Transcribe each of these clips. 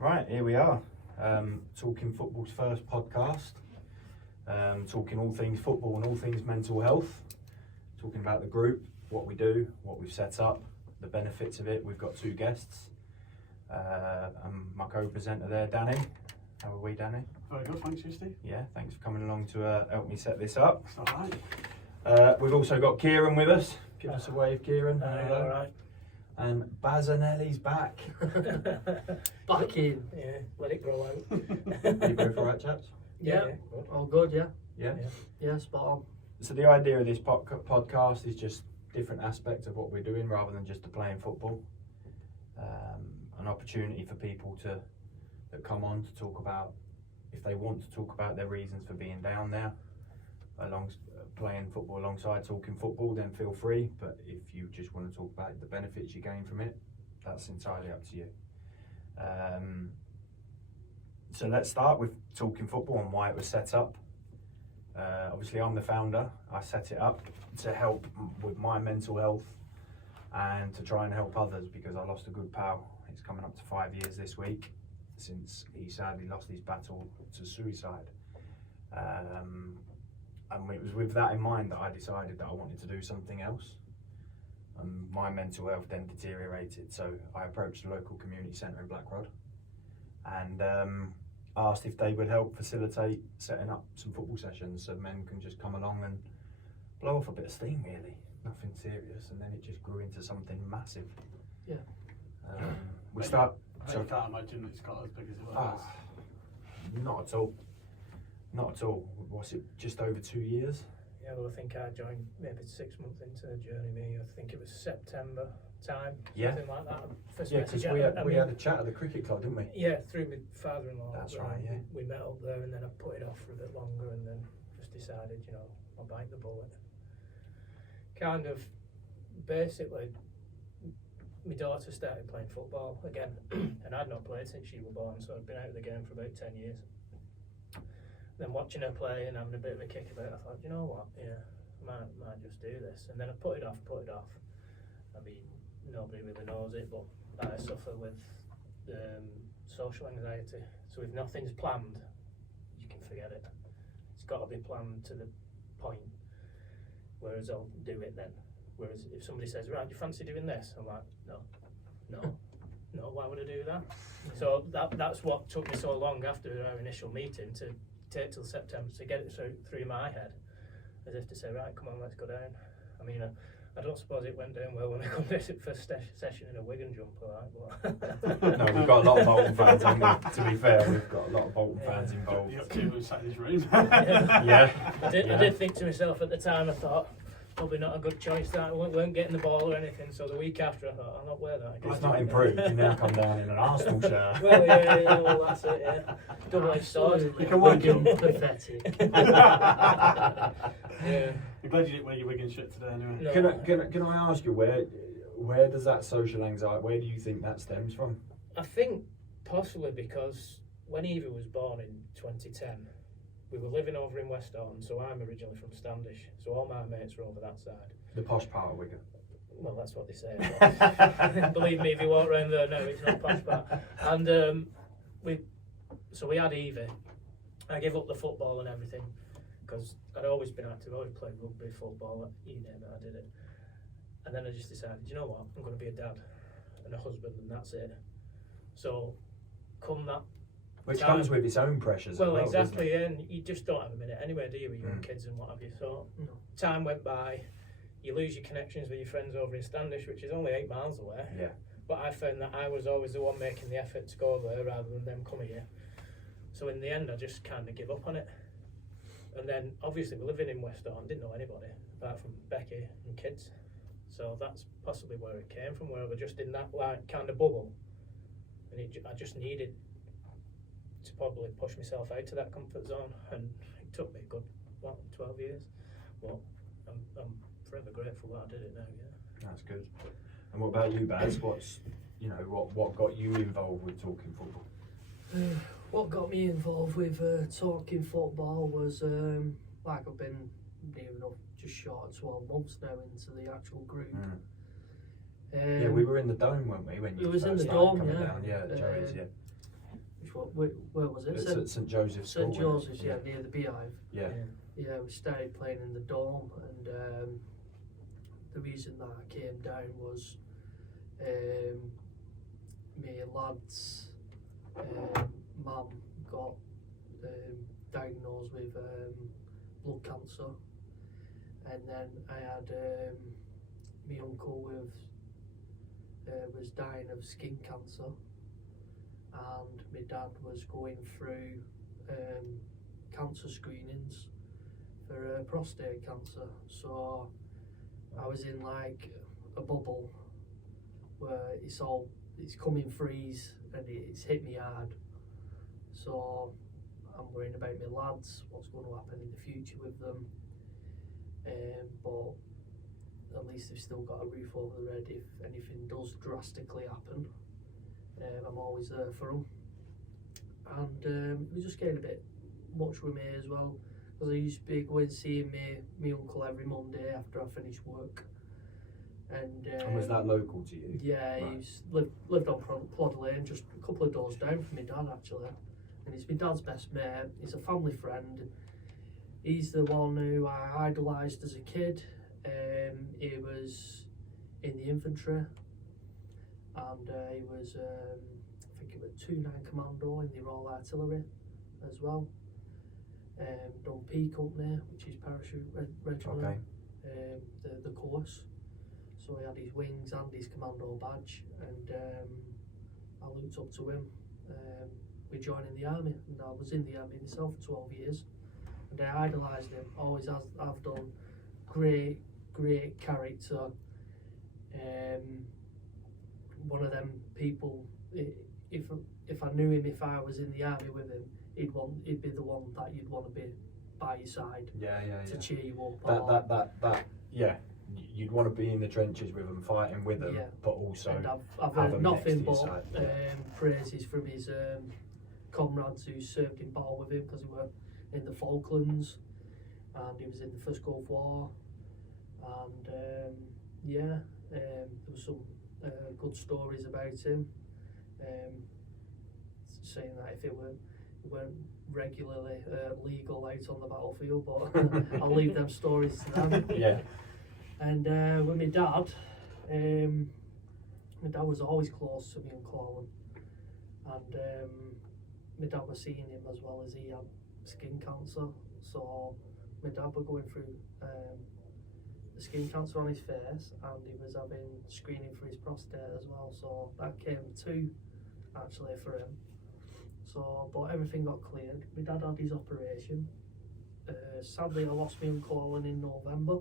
Right, here we are, talking football's first podcast, talking all things football and all things mental health, talking about the group, what we do, what we've set up, the benefits of it. We've got two guests, and my co-presenter there, Danny. How are we, Danny? Very good, thanks, you, Steve. Yeah, thanks for coming along to help me set this up. It's all right. We've also got Kieran with us. Give us a wave, Kieran. All right. And Bazanelli's back. Back in. Yeah, let it grow out. You both all right, chaps? Yeah, all good, yeah. Yeah? Yeah, spot on. So the idea of this podcast is just different aspects of what we're doing rather than just the playing football. An opportunity for people that come on to talk about, if they want to talk about their reasons for being down there, playing football alongside talking football, then feel free. But if you just want to talk about the benefits you gain from it, that's entirely up to you. So let's start with talking football and why it was set up. Obviously, I'm the founder. I set it up to help with my mental health and to try and help others, because I lost a good pal. It's coming up to 5 years this week since he sadly lost his battle to suicide. And it was with that in mind that I decided that I wanted to do something else. And my mental health then deteriorated, so I approached the local community centre in Blackrod and asked if they would help facilitate setting up some football sessions so men can just come along and blow off a bit of steam, really. Nothing serious, and then it just grew into something massive. Yeah. We start. I So, can't imagine it's got as big as it was. not at all. Not at all. Was it just over 2 years? Yeah, well, I think I joined maybe 6 months into the journey. I think it was September time, Yeah. something like that. First Yeah, message because we had a chat at the cricket club, didn't we? Yeah, through my father-in-law. That's right, yeah. We met up there, and then I put it off for a bit longer, and then just decided, I'll bite the bullet. Kind of, basically, my daughter started playing football again, and I'd not played since she was born, so I'd been out of the game for about 10 years. Then watching her play and having a bit of a kick about it, I thought, you know what, yeah, I might just do this. And then I put it off. I mean, nobody really knows it, but I suffer with social anxiety. So if nothing's planned, you can forget it. It's got to be planned to the point, whereas I'll do it then. Whereas if somebody says, right, do you fancy doing this? I'm like, no, why would I do that? So that's what took me so long after our initial meeting to take till September to get it through my head, as if to say, right, come on, let's go down. I mean, I don't suppose it went down well when I come to the first session in a Wigan jumper, but No, we've got a lot of Bolton fans, haven't we? To be fair, we've got a lot of Bolton fans involved. The upkeep was sat in his room. Yeah. I did think to myself at the time, I thought, probably not a good choice that I weren't getting the ball or anything, so the week after I thought, I'll not wear that. It's not improved. You now come down in an Arsenal shirt. Well, yeah, well, that's it, yeah. Double-edged sword. You can work him. Pathetic. Yeah. I'm glad you didn't wear your Wigan shirt today anyway. No. Can I ask you, where does that social anxiety, where do you think that stems from? I think possibly because when Eva was born in 2010, we were living over in West Orton, so I'm originally from Standish, so all my mates were over that side. The posh part of Wigan. Well, that's what they say. But believe me, if you walk around there, no, it's not posh part. And we had Eva. I gave up the football and everything because I'd always been active. I always played rugby, football, you name it, I did it. And then I just decided, you know what, I'm going to be a dad and a husband, and that's it. So, come that. Which comes with its own pressures. Well, as well, exactly, and you just don't have a minute anyway, do you, with young kids and what have you? So, time went by, you lose your connections with your friends over in Standish, which is only 8 miles away. Yeah. But I found that I was always the one making the effort to go there rather than them coming here. So in the end, I just kind of give up on it. And then, obviously, we're living in West Orton, didn't know anybody apart from Becky and kids. So that's possibly where it came from, where I was just in that kind of bubble, and I just needed to probably push myself out to that comfort zone, and it took me a good 12 years. But I'm forever grateful that I did it now. Yeah. That's good. And what about you, Baz? What got you involved with talking football? What got me involved with talking football was like I've been near enough just short of 12 months now into the actual group. Yeah, we were in the dome, weren't we? When you It was in first the started dome, coming yeah. down. Yeah, Joey's, yeah. Which one? Where was it? It's at St Joseph's School. St wasn't it? Joseph's, yeah, near the Beehive. Yeah. Yeah, we started playing in the Dome, and the reason that I came down was my lad's mum got diagnosed with blood cancer, and then I had my uncle was dying of skin cancer, and my dad was going through cancer screenings for prostate cancer. So I was in like a bubble where it's coming freeze and it's hit me hard. So I'm worrying about my lads, what's going to happen in the future with them. But at least they've still got a roof over their head if anything does drastically happen. I'm always there for them. And it was just getting a bit much with me as well, because I used to be going seeing my uncle every Monday after I finished work. And was that local to you? yeah, Right. he's lived on Plod Lane, just a couple of doors down from my dad actually. And he's my dad's best mate. He's a family friend. He's the one who I idolised as a kid. He was in the infantry, and he was, I think he was 2-9 Commando in the Royal Artillery as well. Done P Company, which is parachute regiment, Okay. the course. So he had his wings and his commando badge, and I looked up to him. We joined in the army, and I was in the army myself for 12 years, and I idolised him. Always has, I've done. Great character. One of them people. If I knew him, if I was in the army with him, he'd be the one that you'd want to be by your side Yeah. to cheer you up. That. Yeah. You'd want to be in the trenches with them, fighting with them, Yeah. but also And I've have heard them nothing next to but your side. praises from his comrades who served in battle with him, because he were in the Falklands and he was in the First Gulf War, and there was some good stories about him, saying that if he weren't regularly legal out on the battlefield, but I'll leave them stories to them. Yeah. And with my dad was always close to me and Colin, and my dad was seeing him as well as he had skin cancer. So my dad was going through the skin cancer on his face, and he was having screening for his prostate as well. So that came too, actually, for him. So, but everything got cleared. My dad had his operation. Sadly, I lost my uncle Alan in November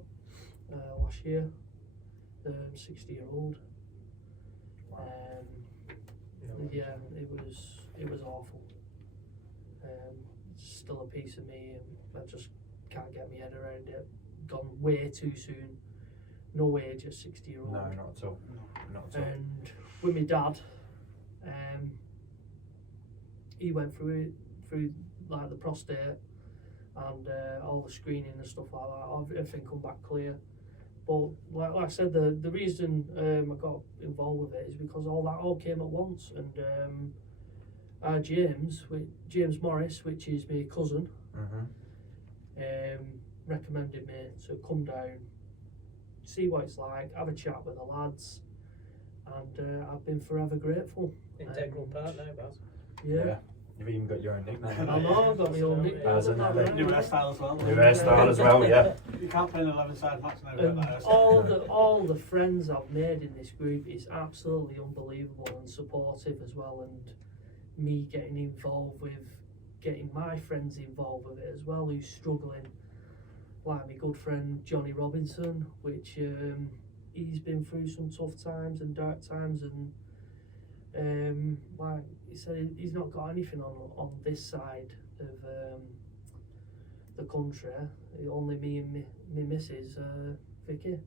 last year. 60-year-old. Wow. Yeah, it was awful. Still a piece of me, and I just can't get my head around it. Gone way too soon. No age at 60-year-old. No, not at all. Not at all. And with my dad, he went through like the prostate and all the screening and stuff like that. Everything come back clear. But like I said, the reason I got involved with it is because all came at once, and James Morris, which is my cousin, recommended me to come down, see what it's like, have a chat with the lads, and I've been forever grateful. Integral part now, Baz. Yeah. You've even got your own nickname. I know, I've got my own nickname. Baz and Ellie. New hairstyle as well. New hairstyle as well, yeah. You can't play an 11-side match now And without that hairstyle. all the friends I've made in this group is absolutely unbelievable and supportive as well, and me getting involved with getting my friends involved with it as well who's struggling, like my good friend Johnny Robinson, which he's been through some tough times and dark times, and like he said, he's not got anything on this side of the country. Only me and me missus Vicky.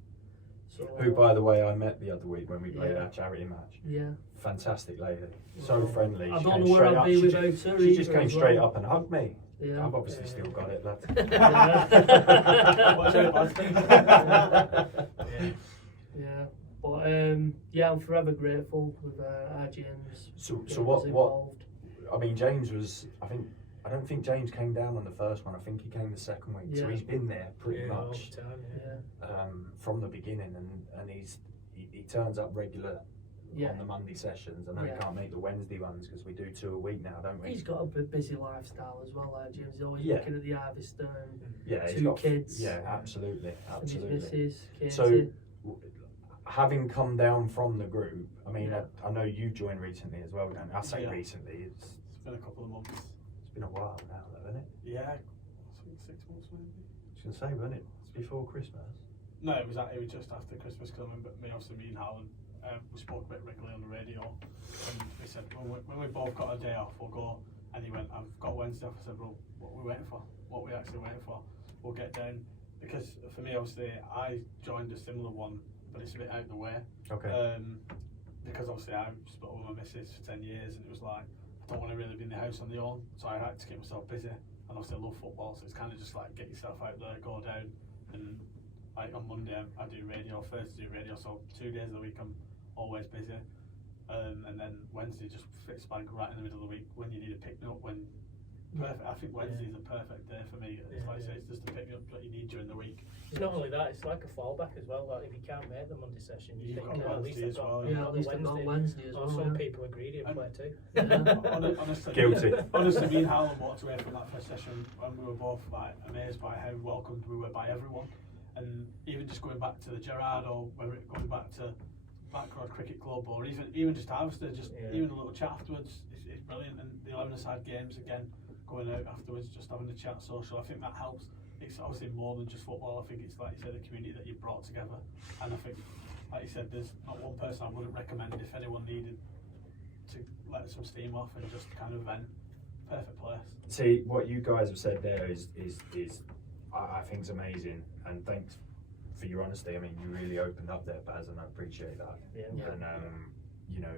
So Who, by the way, I met the other week when we played Yeah. our charity match. yeah, Fantastic lady. So friendly. I She don't came know where straight I'd up. be She without just- her. She just either came as straight well. up and hugged me. Yeah. I've obviously still got it, lad. Watch out, bud. Yeah, but yeah, I'm forever grateful with our James. So getting what us involved. I mean, James was. I don't think James came down on the first one. I think he came the second week. So Yeah. he's been there pretty Yeah, all much the time, yeah. from the beginning, and he turns up regular Yeah. on the Monday sessions. I know Yeah. he can't make the Wednesday ones because we do 2 a week now, don't we? He's got a busy lifestyle as well, James. He's always Yeah. looking at the harvester and Yeah, he's 2 got kids. Yeah, absolutely, and his absolutely. missus, Katie. So, having come down from the group, I mean, Yeah. I know you joined recently as well, Dan. I say Yeah. recently, it's been a couple of months. been a while now, though, isn't it? Yeah, I think 6 months maybe. I was going to say, wasn't it? It's before Christmas. No, it was just after Christmas coming, but me and Howland, we spoke a bit regularly on the radio, and we said, well, when we both got a day off, we'll go. And he went, I've got Wednesday off. I said, well, what are we waiting for? What are we actually waiting for? We'll get down. Because for me, obviously, I joined a similar one, but it's a bit out of the way. Okay. Because obviously I split up with my missus for 10 years, and it was like, I don't want to really be in the house on the own, so I had to keep myself busy. And obviously I love football, so it's kind of just like get yourself out there, go down, and like on Monday I do radio, Thursday I do radio, so 2 days of the week I'm always busy. And then Wednesday just fits bang right in the middle of the week when you need a pick me up. Perfect. I think Wednesday is a perfect day for me. It's like I say, it's just a pick me up that you need during the week. It's not only that, it's like a fallback as well. Like if you can't make the Monday session, you You've think, got at least Wednesday I've as got, well, I've yeah, got at least I've got Wednesday as Or well. some yeah. people are greedy and And- play too. Honestly, Guilty. Honestly, me and Howland walked away from that first session and we were both like amazed by how welcomed we were by everyone. And even just going back to the Gerrard, or whether it going back to Backroad Cricket Club, or even just Harvester, just Yeah. even a little chat afterwards, it's brilliant. And the 11-a-side games again, going out afterwards, just having a chat social, I think that helps. It's obviously more than just football. I think it's like you said, the community that you've brought together. And I think, like you said, there's not one person I wouldn't recommend if anyone needed to let some steam off and just kind of vent. Perfect place. See, what you guys have said there is I think is amazing, and thanks for your honesty. I mean, you really opened up there, Baz, and I appreciate that. Yeah. And you know,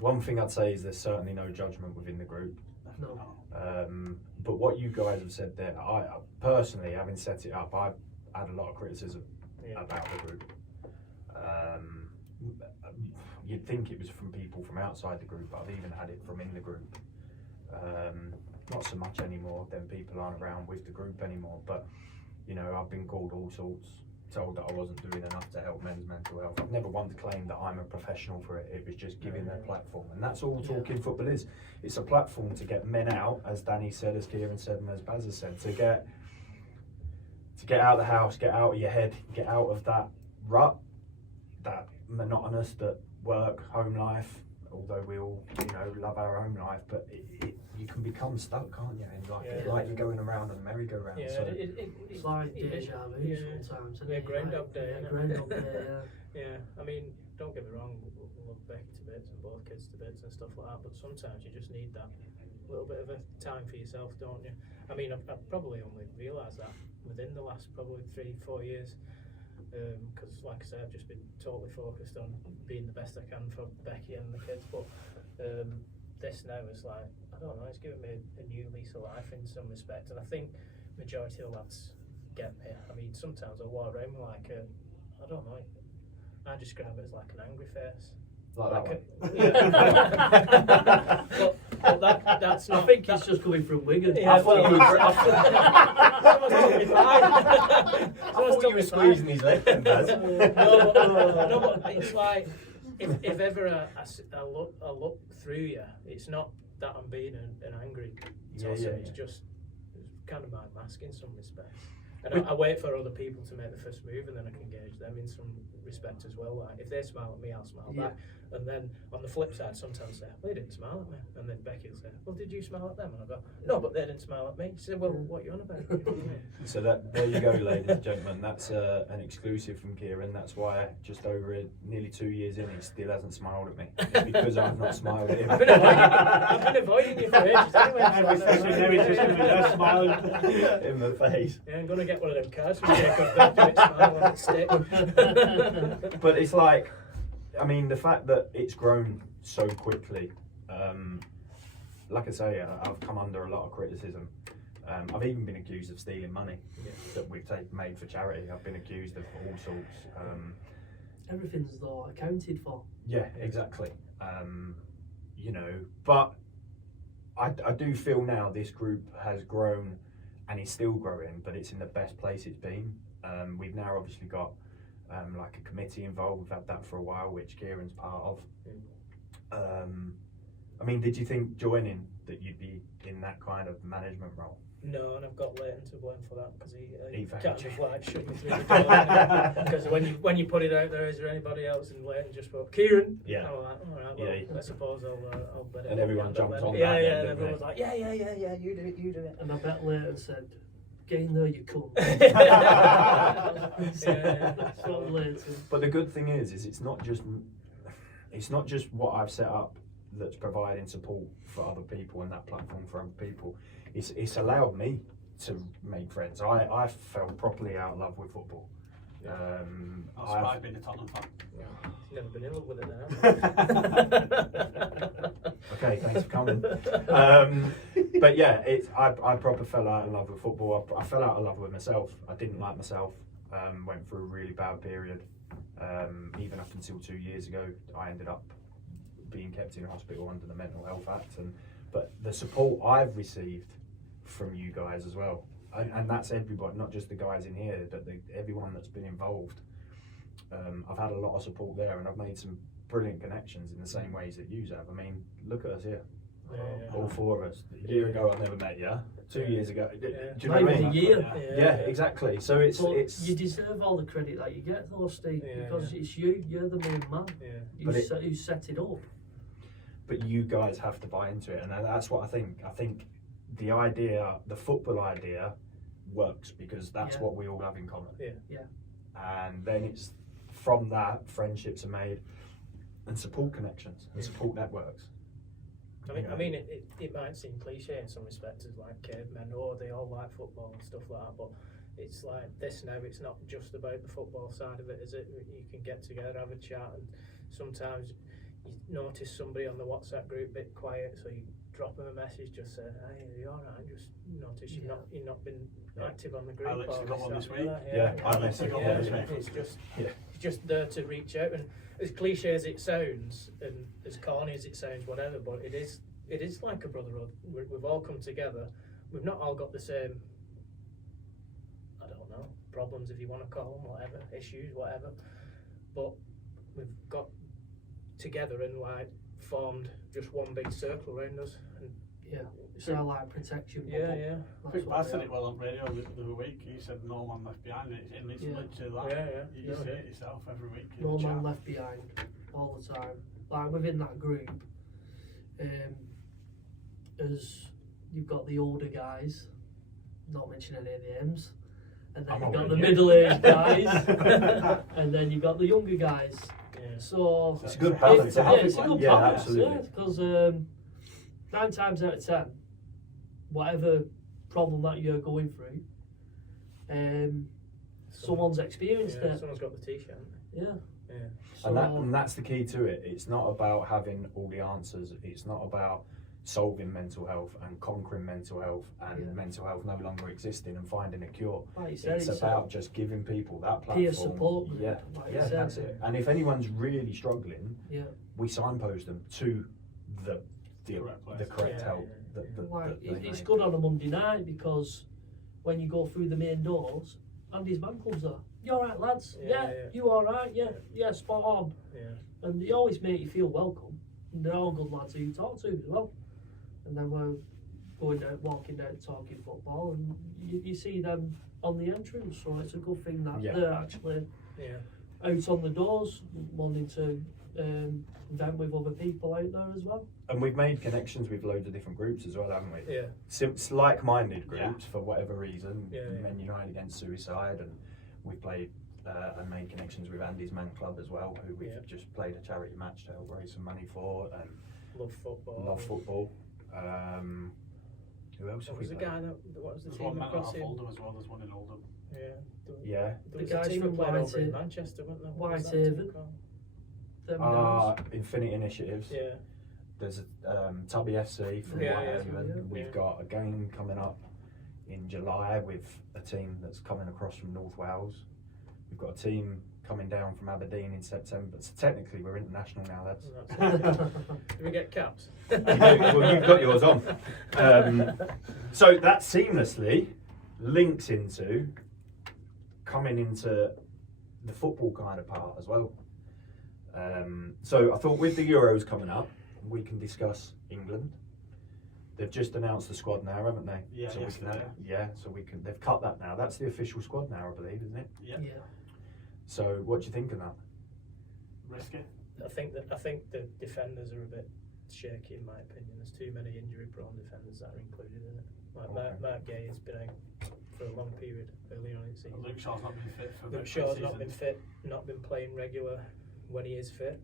one thing I'd say is there's certainly no judgment within the group. Definitely No. not. But what you guys have said there, I personally, having set it up, I've had a lot of criticism Yeah. about the group. You'd think it was from people from outside the group, but I've even had it from in the group. Not so much anymore, then people aren't around with the group anymore, but you know, I've been called all sorts, told that I wasn't doing enough to help men's mental health. I've never once claimed that I'm a professional for it. It was just giving their platform, and that's all talking football is. It's a platform to get men out, as Danny said, as Kieran said, and as Baz has said, to get out of the house, get out of your head, get out of that rut, that monotonous, that work, home life. Although we all, you know, love our home life, but you can become stuck, can't you? And like you're going around on a merry-go-round. Yeah, So It's like deja vu yeah. sometimes. isn't Yeah, it? Groundhog Day, Yeah, innit? Groundhog Day, yeah. Yeah, I mean, don't get me wrong, we love Becky to bits and both kids to bits and stuff like that, but sometimes you just need that little bit of a time for yourself, don't you? I mean, I've probably only realised that within the last probably 3-4 years, because like I said, I've just been totally focused on being the best I can for Becky and the kids, but this now is like, I don't know, it's given me a new lease of life in some respect, and I think majority of lads get me. I mean, sometimes I walk around with like a, I don't know, I describe it as like an angry face. like that one. Yeah. but that's not. I think it's just coming from Wigan. Yeah, I thought you Someone's took you were me fine. squeezing his leg then, Baz. No, but it's like if ever I look through you, it's not that I'm being an angry tosser. It's just kind of my mask in some respects. And I wait for other people to make the first move, and then I can gauge them in some respect as well. Like if they smile at me, I'll smile back. And then on the flip side, sometimes say, "Well, they didn't smile at me," and then Becky will say, "Well, did you smile at them?" And I go, "No, but they didn't smile at me." She said, "Well, what are you on about?" You know what I mean? So there you go, ladies and gentlemen. That's an exclusive from Kieran. That's why just over nearly 2 years in, he still hasn't smiled at me. It's because I've not smiled at him. I've been avoiding you for ages anyway. Every session, every session, with her smiling. In the face. Yeah, I'm gonna get one of them cards from Jacob back to it smile on its stick. But it's like, I mean, the fact that it's grown so quickly, like I say, I've come under a lot of criticism. I've even been accused of stealing money that we've made for charity. I've been accused of all sorts. Everything's though accounted for. Yeah, exactly. You know, but I do feel now this group has grown and is still growing, but it's in the best place it's been. We've now obviously got like a committee involved. We've had that for a while, which Kieran's part of. I mean, did you think joining that you'd be in that kind of management role? No, and I've got Leighton to blame for that because he found kind you. of like shut me through the door. Because when you put it out there, is there anybody else? And Leighton just wrote Kieran. Yeah. I'm like, all right, well, Yeah. I suppose I'll bet it. And everyone jumped on that Yeah, then, yeah. didn't And everyone they? was like, yeah, you do it. And I bet Leighton said, "Get in there, you cunt." Yeah. That's what Leighton. But the good thing is it's not just what I've set up that's providing support for other people and that platform for other people. It's allowed me to make friends. I fell properly out of love with football. That's why I've been a Tottenham fan. Never been in love with it now. Okay, thanks for coming. But yeah, I proper fell out of love with football. I fell out of love with myself. I didn't like myself. Went through a really bad period. Even up until 2 years ago, I ended up being kept in hospital under the Mental Health Act. But the support I've received from you guys as well, and that's everybody, not just the guys in here, but everyone that's been involved. I've had a lot of support there, and I've made some brilliant connections in the same ways that you have. I mean, look at us here. Yeah. All four of us. A year ago, I never met you. 2 years ago, do you know Not what I even mean? a year. Yeah, exactly. So it's You deserve all the credit that you get, though, Steve, Yeah, because yeah. it's you. You're the main man. Yeah. Who set it up. but you guys have to buy into it, and that's what I think. I think the idea, the football idea, works because that's Yeah. what we all have in common. Yeah. And then it's from that friendships are made, and support connections and support networks. I mean, it might seem cliche in some respects, as like cavemen, they all like football and stuff like that, but it's like this now, it's not just about the football side of it, is it? You can get together, have a chat, and sometimes you notice somebody on the WhatsApp group a bit quiet, so you drop them a message, just say, hey, are you alright? Just notice you've not been active on the group. I literally got one this week. I literally got one this week. It's just there to reach out, and as cliche as it sounds, and as corny as it sounds, whatever, but it is like a brotherhood. We've all come together. We've not all got the same, I don't know, problems, if you want to call them, whatever, issues, whatever, but we've got together and like formed just one big circle around us. And Yeah, it's our like protection. yeah. I That's think what Baz we said are. it well on radio the other week. He said no man left behind, and it's Yeah. literally that. Yeah. You say it yourself every week. in No the man chat. left behind all the time. Like within that group, as you've got the older guys, not mentioning any of the names, and then I'm you've got already the in. middle-aged guys, and then you've got the younger guys. Yeah. So It's a good balance. It's a yeah, healthy it's a good Yeah, balance, absolutely. because 9 times out of 10, whatever problem that you're going through, someone's experienced Yeah, it. someone's got the t-shirt. Yeah. Yeah. So, And that's the key to it. It's not about having all the answers. It's not about solving mental health and conquering mental health and Yeah. mental health no longer existing and finding a cure. like you said, It's about just giving people that platform. peer support group, Yeah, like you yeah, said. that's it. And if anyone's really struggling, Yeah. we signpost them to the Correct place. the correct Yeah, help. yeah, that- that- Like, that they it's need. good on a Monday night because when you go through the main doors, Andy's man comes there. You alright, lads? Yeah, Yeah, yeah. you alright? Yeah, spot on. Yeah. And they always make you feel welcome. And they're all good lads who you talk to as well. And then we're going out, walking down, talking football, and you see them on the entrance. So it's a good thing that Yeah. they're actually Yeah. out on the doors, wanting to vent with other people out there as well. And we've made connections with loads of different groups as well, haven't we? Yeah. Like-minded Yeah. groups for whatever reason. Yeah, yeah. Men United Against Suicide, and we've played and made connections with Andy's Man Club as well, who we've Yeah. just played a charity match to help raise some money for, and Love football. love football. Who else? What have was we the played? guy what was the There's team one mental across health him? Oldham as well. There's one in Oldham. Yeah. Yeah. There The was guys a team from that played over in White- Manchester, wasn't there? What was that Whitehaven. team called? Them guys. Infinity Initiatives. Yeah. There's Tubby FC from Yeah, Whitehaven. yeah. We've Yeah. got a game coming up in July with a team that's coming across from North Wales. We've got a team coming down from Aberdeen in September. So technically, we're international now, lads. Do we get caps? Well, you've got yours on. So that seamlessly links into coming into the football kind of part as well. So I thought with the Euros coming up, we can discuss England. They've just announced the squad now, haven't they? Yeah, so we yesterday. so we can. They've cut that now. That's the official squad now, I believe, isn't it? Yeah. Yeah. So what do you think of that? Risky. I think the defenders are a bit shaky in my opinion. There's too many injury-prone defenders that are included in it. Like Okay. Mark Gay has been out for a long period earlier on in the season. Luke Shaw's not been fit for Luke most of Shaw's the not been season. fit, not been playing regular when he is fit.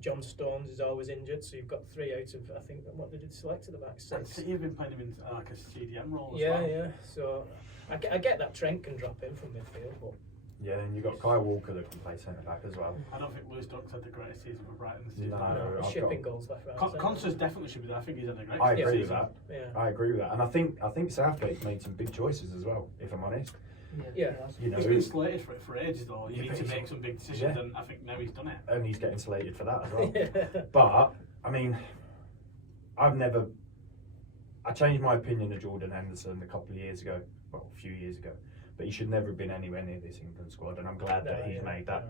John Stones is always injured, so you've got 3 out of, I think, what did he select at the back? 6. You've been playing him in like a CDM role as Yeah, well. yeah. So I get that Trent can drop in from midfield, but Yeah, and you've got Kyle Walker that can play centre back as well. I don't think Lewis Dunk's had the greatest season for Brighton this season. No, no, I've shipping got- goals left, right, centre. Constance definitely should be there. I think he's had a great I season. agree with that. Yeah. I agree with that, and I think Southgate's made some big choices as well. If I'm honest, Yeah. you know, He's been slated for it for ages though. You Yeah, need but to he's- make some big decisions, yeah. and I think now he's done it. and he's getting slated for that as well. But I mean, I changed my opinion of Jordan Henderson a couple of years ago, well, a few years ago. But he should never have been anywhere near this England squad, and I'm glad that he's made that.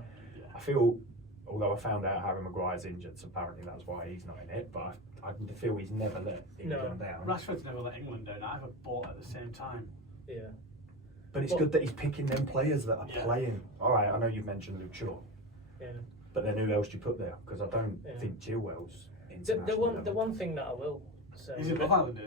I feel, although I found out Harry Maguire's injured, so apparently that's why he's not in it. But I feel he's never let England down. Rashford's never let England down either, but at the same time, Yeah. But it's Well- good that he's picking them players that are Yeah. playing. All right, I know you've mentioned Luke Shaw, Yeah. but then who else do you put there? Because I don't Yeah. think Chilwell's The international. one level. thing that I will say. he's in Love Island,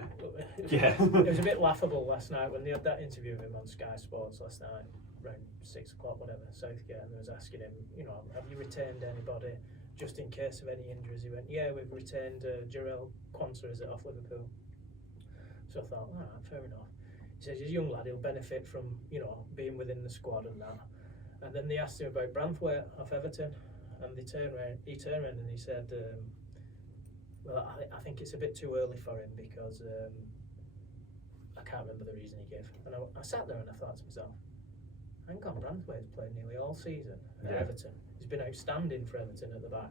Yeah. It was a bit laughable last night when they had that interview with him on Sky Sports last night, around 6 o'clock, whatever, Southgate, and they was asking him, you know, have you retained anybody just in case of any injuries? He went, yeah, we've retained Jarell Quansah, is it, off Liverpool? So I thought, fair enough. He says he's a young lad, he'll benefit from, you know, being within the squad and that. And then they asked him about Branthwaite off Everton, and he turned around and he said, well, I think it's a bit too early for him because I can't remember the reason he gave. And I sat there and I thought to myself, hang on, Branthwaite's played nearly all season at Yeah. Everton. He's been outstanding for Everton at the back.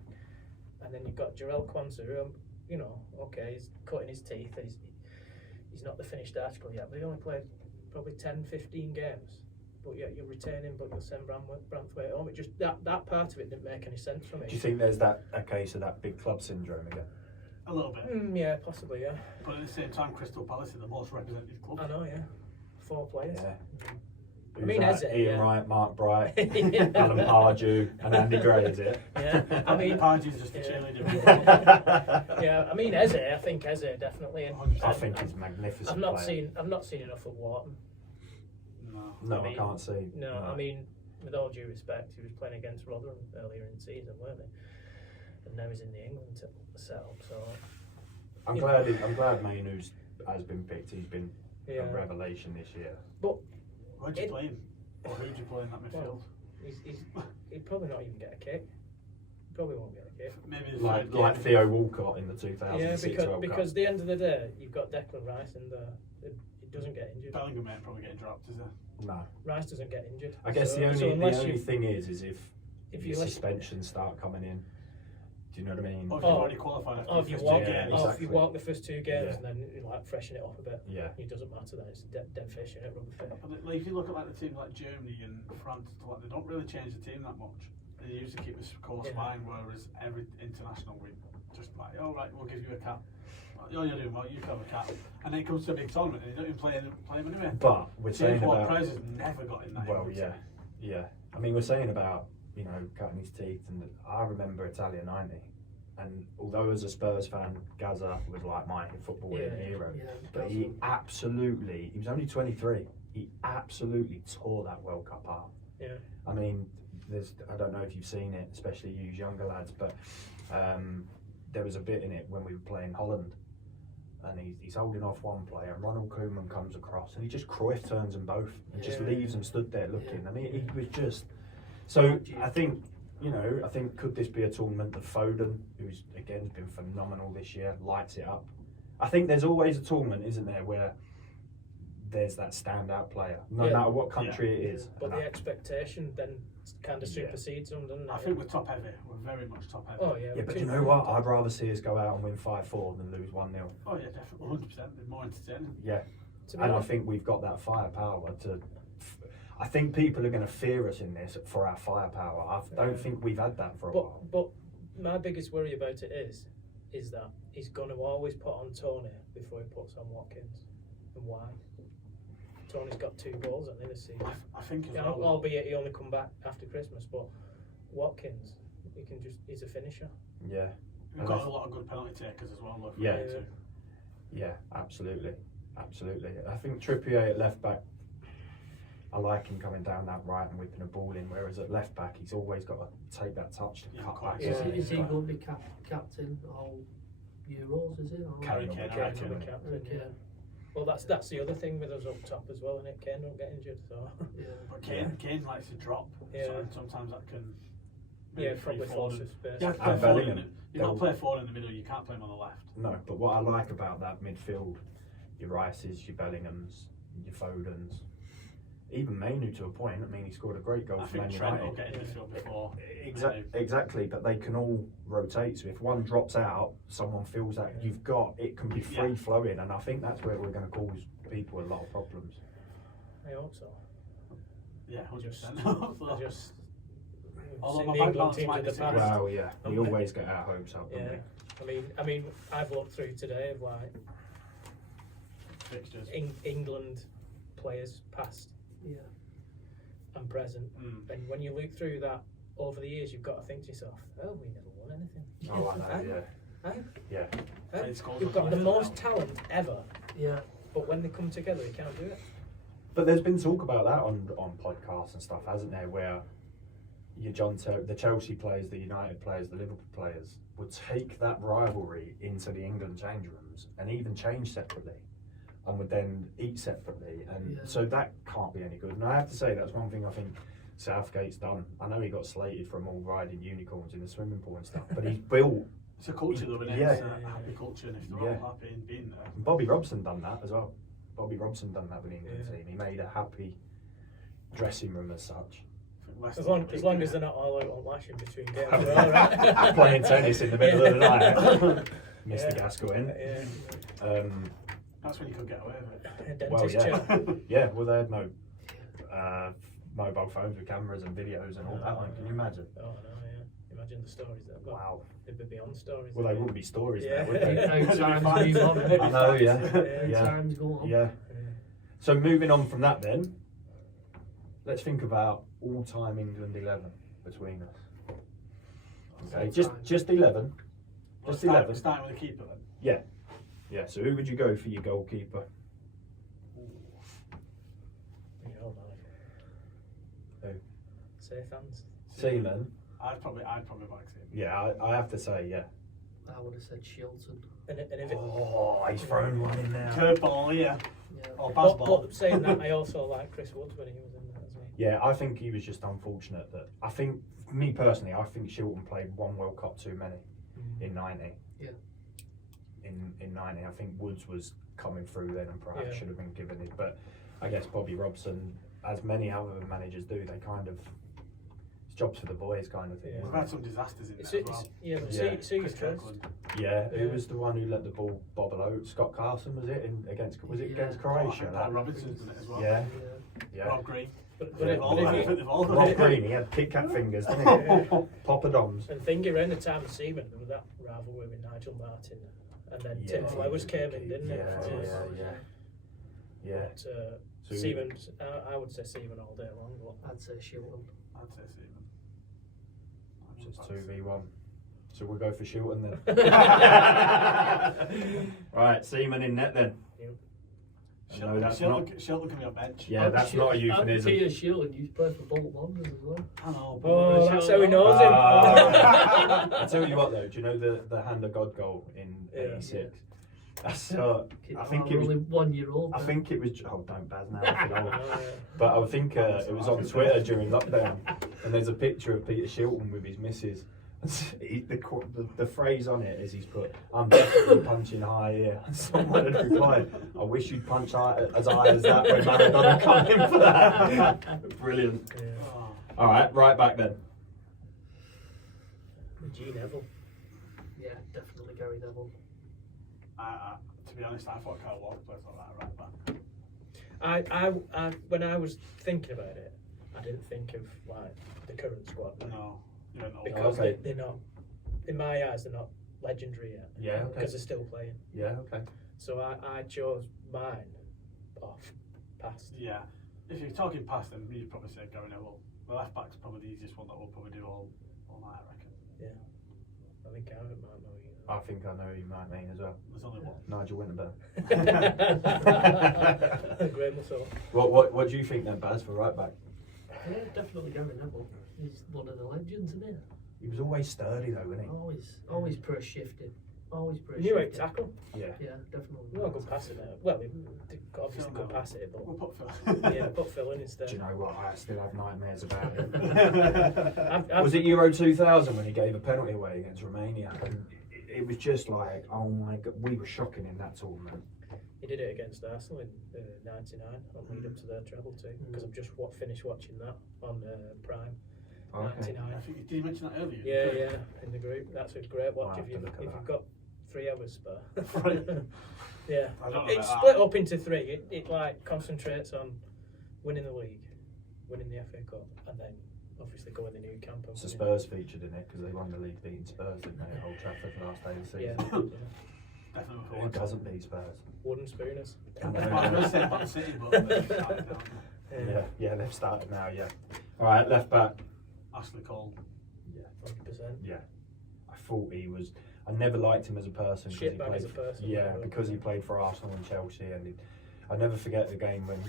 And then you've got Jarell Quansah, who, you know, okay, he's cutting his teeth. He's not the finished article yet, but he only played probably 10, 15 games. But yet you'll retain him, but you'll send Branthwaite home. It just that part of it didn't make any sense for me. Do you think there's a case of that big club syndrome again? a little bit. Yeah, possibly, yeah. But at the same time, Crystal Palace is the most represented club. I know, yeah. 4 players. Yeah. I mean, Who's Eze, that? Ian yeah. Wright, Mark Bright, Yeah. Alan Pardew, and Andy Gray, is it? Yeah, I mean, Pardews just a yeah. cheerleader. Yeah, I mean Eze. I think Eze definitely. And 100%. I think he's a magnificent. I've not player. seen enough of Wharton. No. No, I mean, I can't see. No, I mean, with all due respect, he was playing against Rotherham earlier in the season, weren't he? And now he's in the England setup. So I'm glad Mainu's has been picked. He's been yeah, a revelation this year. but Where'd you It- play him? Or who'd you play in that midfield? he'd probably not even get a kick. He probably won't get a kick. Maybe the Like third like game. Theo Walcott in the Yeah, 2006 because World because Cup. the end of the day, you've got Declan Rice, and it doesn't get injured. Bellingham ain't probably getting dropped, is it? No, Rice doesn't get injured. I guess So- the so only unless you- thing is if if your you suspensions start coming in. Do you know what I mean? Or if Oh, you've already qualified after Or if the you first walk, two yeah, games. or if exactly. you walk the first 2 games Yeah. and then you like freshen it up a bit, Yeah. it doesn't matter then. It's dead fish, innit? Rubber fish. But like, if you look at like the team like Germany and France, like, they don't really change the team that much. They usually keep this course Yeah. line, whereas every international we just like, oh right, we'll give you a cap. Oh, you're doing well, you can have a cap. And then it comes to a big tournament and you don't even play him anyway. But we're saying James about Ward-Prowse has never got in that. well, England yeah, team. yeah. I mean, we're saying about cutting his teeth, and I remember Italia '90, and although as a Spurs fan, Gaza was like my footballing hero, Yeah, but he was only 23. He absolutely tore that World Cup apart. Yeah. I mean, I don't know if you've seen it, especially you younger lads, but there was a bit in it when we were playing Holland, and he's holding off one player, and Ronald Koeman comes across, and he just Cruyff turns them both, and just Yeah. leaves them stood there looking. I mean, he was just. So I think, could this be a tournament of Foden, who's again been phenomenal this year, lights it up. I think there's always a tournament, isn't there, where there's that standout player, no Yeah. matter what country it is. But And the I- expectation then kind of Yeah. supersedes them, doesn't it? I think we're top heavy. We're very much top heavy. Oh yeah. yeah, but we you could- know what? I'd rather see us go out and win 5-4 than lose 1-0. Oh yeah, definitely, 100%. They're more entertaining. Yeah, to be and I honest, think we've got that firepower to. I think people are going to fear us in this for our firepower. I don't Yeah. think we've had that for a while. but my biggest worry about it is that he's going to always put on Tony before he puts on Watkins, and why? Tony's got 2 goals at the end of the season. I think as Yeah, well. albeit he only come back after Christmas, but Watkins, he's a finisher. Yeah, We've got a lot of good penalty takers as well. Though, Yeah. too. yeah, absolutely. I think Trippier at left back. I like him coming down that right and whipping a ball in, whereas at left back he's always got to take that touch to Yeah, cut quite back. Yeah. isn't Is he he? going to be captain all Euros? Is it? Or? Carry on Kane, with I captain. reckon. The captain, Okay. yeah. Well, that's the other thing with us up top as well, and it Kane don't get injured, so Yeah. But Kane likes to drop. Yeah. So sometimes that can. yeah, maybe free probably forward. forces space. You have to And play forward in Bellingham. the, you got to play forward in the middle. You can't play him on the left. No, but what I like about that midfield, your Rices, your Bellinghams, your Fodens, even Mainu to a point. I mean, he scored a great goal I for think Man Trent will United. get in midfield before. Exactly, but they can all rotate. So if one drops out, someone fills that. You've got it can be free Yeah. flowing, and I think that's where we're going to cause people a lot of problems. I hope so. Yeah, 100%. I just Although seen my the bank England balance teams might of the disagree. past. Well, yeah, we Okay. always get our hopes up, don't Yeah, I mean, I've looked through today of like Fixtures. England players past Yeah. and present, Mm. and when you look through that over the years, you've got to think to yourself, "Oh, we never won anything." we? Oh, I know, yeah, Hey, yeah. hey, Played scores you've on got the life most now. talent ever, Yeah. but when they come together, you can't do it. But there's been talk about that on podcasts and stuff, hasn't there? Where your the Chelsea players, the United players, the Liverpool players would take that rivalry into the England change rooms and even change separately, and would then eat separately, and Yeah. so that can't be any good. And I have to say that's one thing I think Southgate's done. I know he got slated from all riding unicorns in the swimming pool and stuff, but he's built. It's a culture though, isn't it? Yeah. It's a happy culture, and if they're Yeah. all happy in being there. And Bobby Robson done that as well. Bobby Robson done that with the England Yeah. team. He made a happy dressing room as such. I think Leicester As long big, as innit? they're not all out on lashing between games, we're all right. Playing tennis in the middle of the night. Mr. Yeah. Gascoigne. Yeah. That's when you could get away with it. A dentist Well, yeah. chair. Yeah, well, they had no mobile phones with cameras and videos and all that. Like, can you imagine? Oh no, yeah. Imagine the stories that got. Wow. They'd be beyond stories. Well, they wouldn't be stories Yeah. now, would they? How times move on. I know, yeah. How Yeah. times go on. Yeah. So moving on from that then, let's think about all-time England 11 between us. Okay, just 11. Well, Just 11. Starting with the keeper then. Yeah. Yeah, so who would you go for your goalkeeper? You know, like. Who? Safe hands. Seaman? I'd probably back him. Yeah, I have to say, yeah. I would have said Shilton. And if it, Oh, he's thrown one in there. Curveball, yeah. Yeah. Or but, passball. but saying that, I also like Chris Woods when he was in that as well. Yeah, I think he was just unfortunate that I think me personally, I think Shilton played one World Cup too many in '90. Yeah. In '90, I think Woods was coming through then and perhaps Yeah. should have been given it. But I guess Bobby Robson, as many other managers do, they kind of it's jobs for the boys kind of thing. Yeah. We've had some disasters in It's, there as well. yeah, but Yeah. see Chris choice. Kirkland. Yeah, who Yeah. was the one who let the ball bobble out? Scott Carson was it against Yeah. against I Croatia? think Paul Robinson's done it as well. Yeah, Yeah. yeah. Rob Green. But, Yeah. but, I if, think but if you, they've all done Rob it. Green, he had Kit Kat fingers, didn't he? Papa Doms. and thinking around the time of Seaman, there was that rivalry with Nigel Martin, and then Tim Yeah. Flowers came in, didn't Yeah, it? yeah. But So- Seaman, I would say Seaman all day long. But I'd say Shilton. I'd say Seaman. So it's 2v1. So we'll go for Shilton then. Right, Seaman in net then. No, that's not. Shelton can be on bench. Yeah, that's not a Peter euphemism. Shilton used to play for Bolton Wanderers as well. I know. oh, but that's how he knows Ah. him. I tell you what though, do you know the hand of God goal in Yeah. '86? That's I think We're it was. only 1 year old. I then. think it was. Oh, don't baz now. I feel old. Oh, yeah. But I think it was on Twitter during lockdown, and there's a picture of Peter Shilton with his missus, The phrase on it is he's put, "I'm definitely punching high here." Someone had replied, "I wish you'd punch as high as that when Maradona come in for that." Brilliant. Yeah. Oh, All right back then. G Neville. Yeah, definitely Gary Neville. to be honest, I thought Kyle Walker played like that right back. I when I was thinking about it, I didn't think of like the current squad No, you don't know. because Okay. they're not, in my eyes, they're not legendary yet. Yeah, okay. Because they're still playing. Yeah, okay. So I chose mine off past. Yeah, if you're talking past, then you'd probably say Gary Neville. The left back's probably the easiest one that we'll probably do all night, I reckon. Yeah. I think I might know I think I know who you might mean as well. There's only one. Nigel Winterburn. you. Graham Russell. What do you think then, Baz, for right back? Yeah, definitely Gary Neville. He's one of the legends, isn't he? He was always sturdy though, wasn't Always press shifting. Always press You knew how to shifting. tackle. he? Yeah. Yeah, definitely. Well, good passer now. Well, he obviously Phil could pass it, but We'll put Phil. yeah, put Phil in instead. Do you know what? I still have nightmares about it. I've, Was it Euro 2000 when he gave a penalty away against Romania? And it was just like, oh my god, we were shocking in that tournament. He did it against Arsenal in '99 on lead up to their treble too. Because I've just finished watching that on Prime. Okay. '99. I think did you mention that earlier? Yeah, in the group. That's a great I'll watch have if to you've look at that. got 3 hours spare. Right. Yeah, I don't know it's about split that. up into 3. It like concentrates on winning the league, winning the FA Cup, and then obviously going the new camp. And So winning- Spurs featured in it because they won the league beating Spurs, didn't they, at Old Trafford the last day of the Yeah, season? Definitely Who one. doesn't beat Spurs? wooden spooners. I was going to say Man City, but they've started down. Yeah, they've started now, yeah. All right, left back. Ashley Cole. Yeah, 100%. yeah. I thought he was. I never liked him as a person. 'cause he Shitbag played, as a person. Yeah, because he played for Arsenal and Chelsea, and I never forget the game when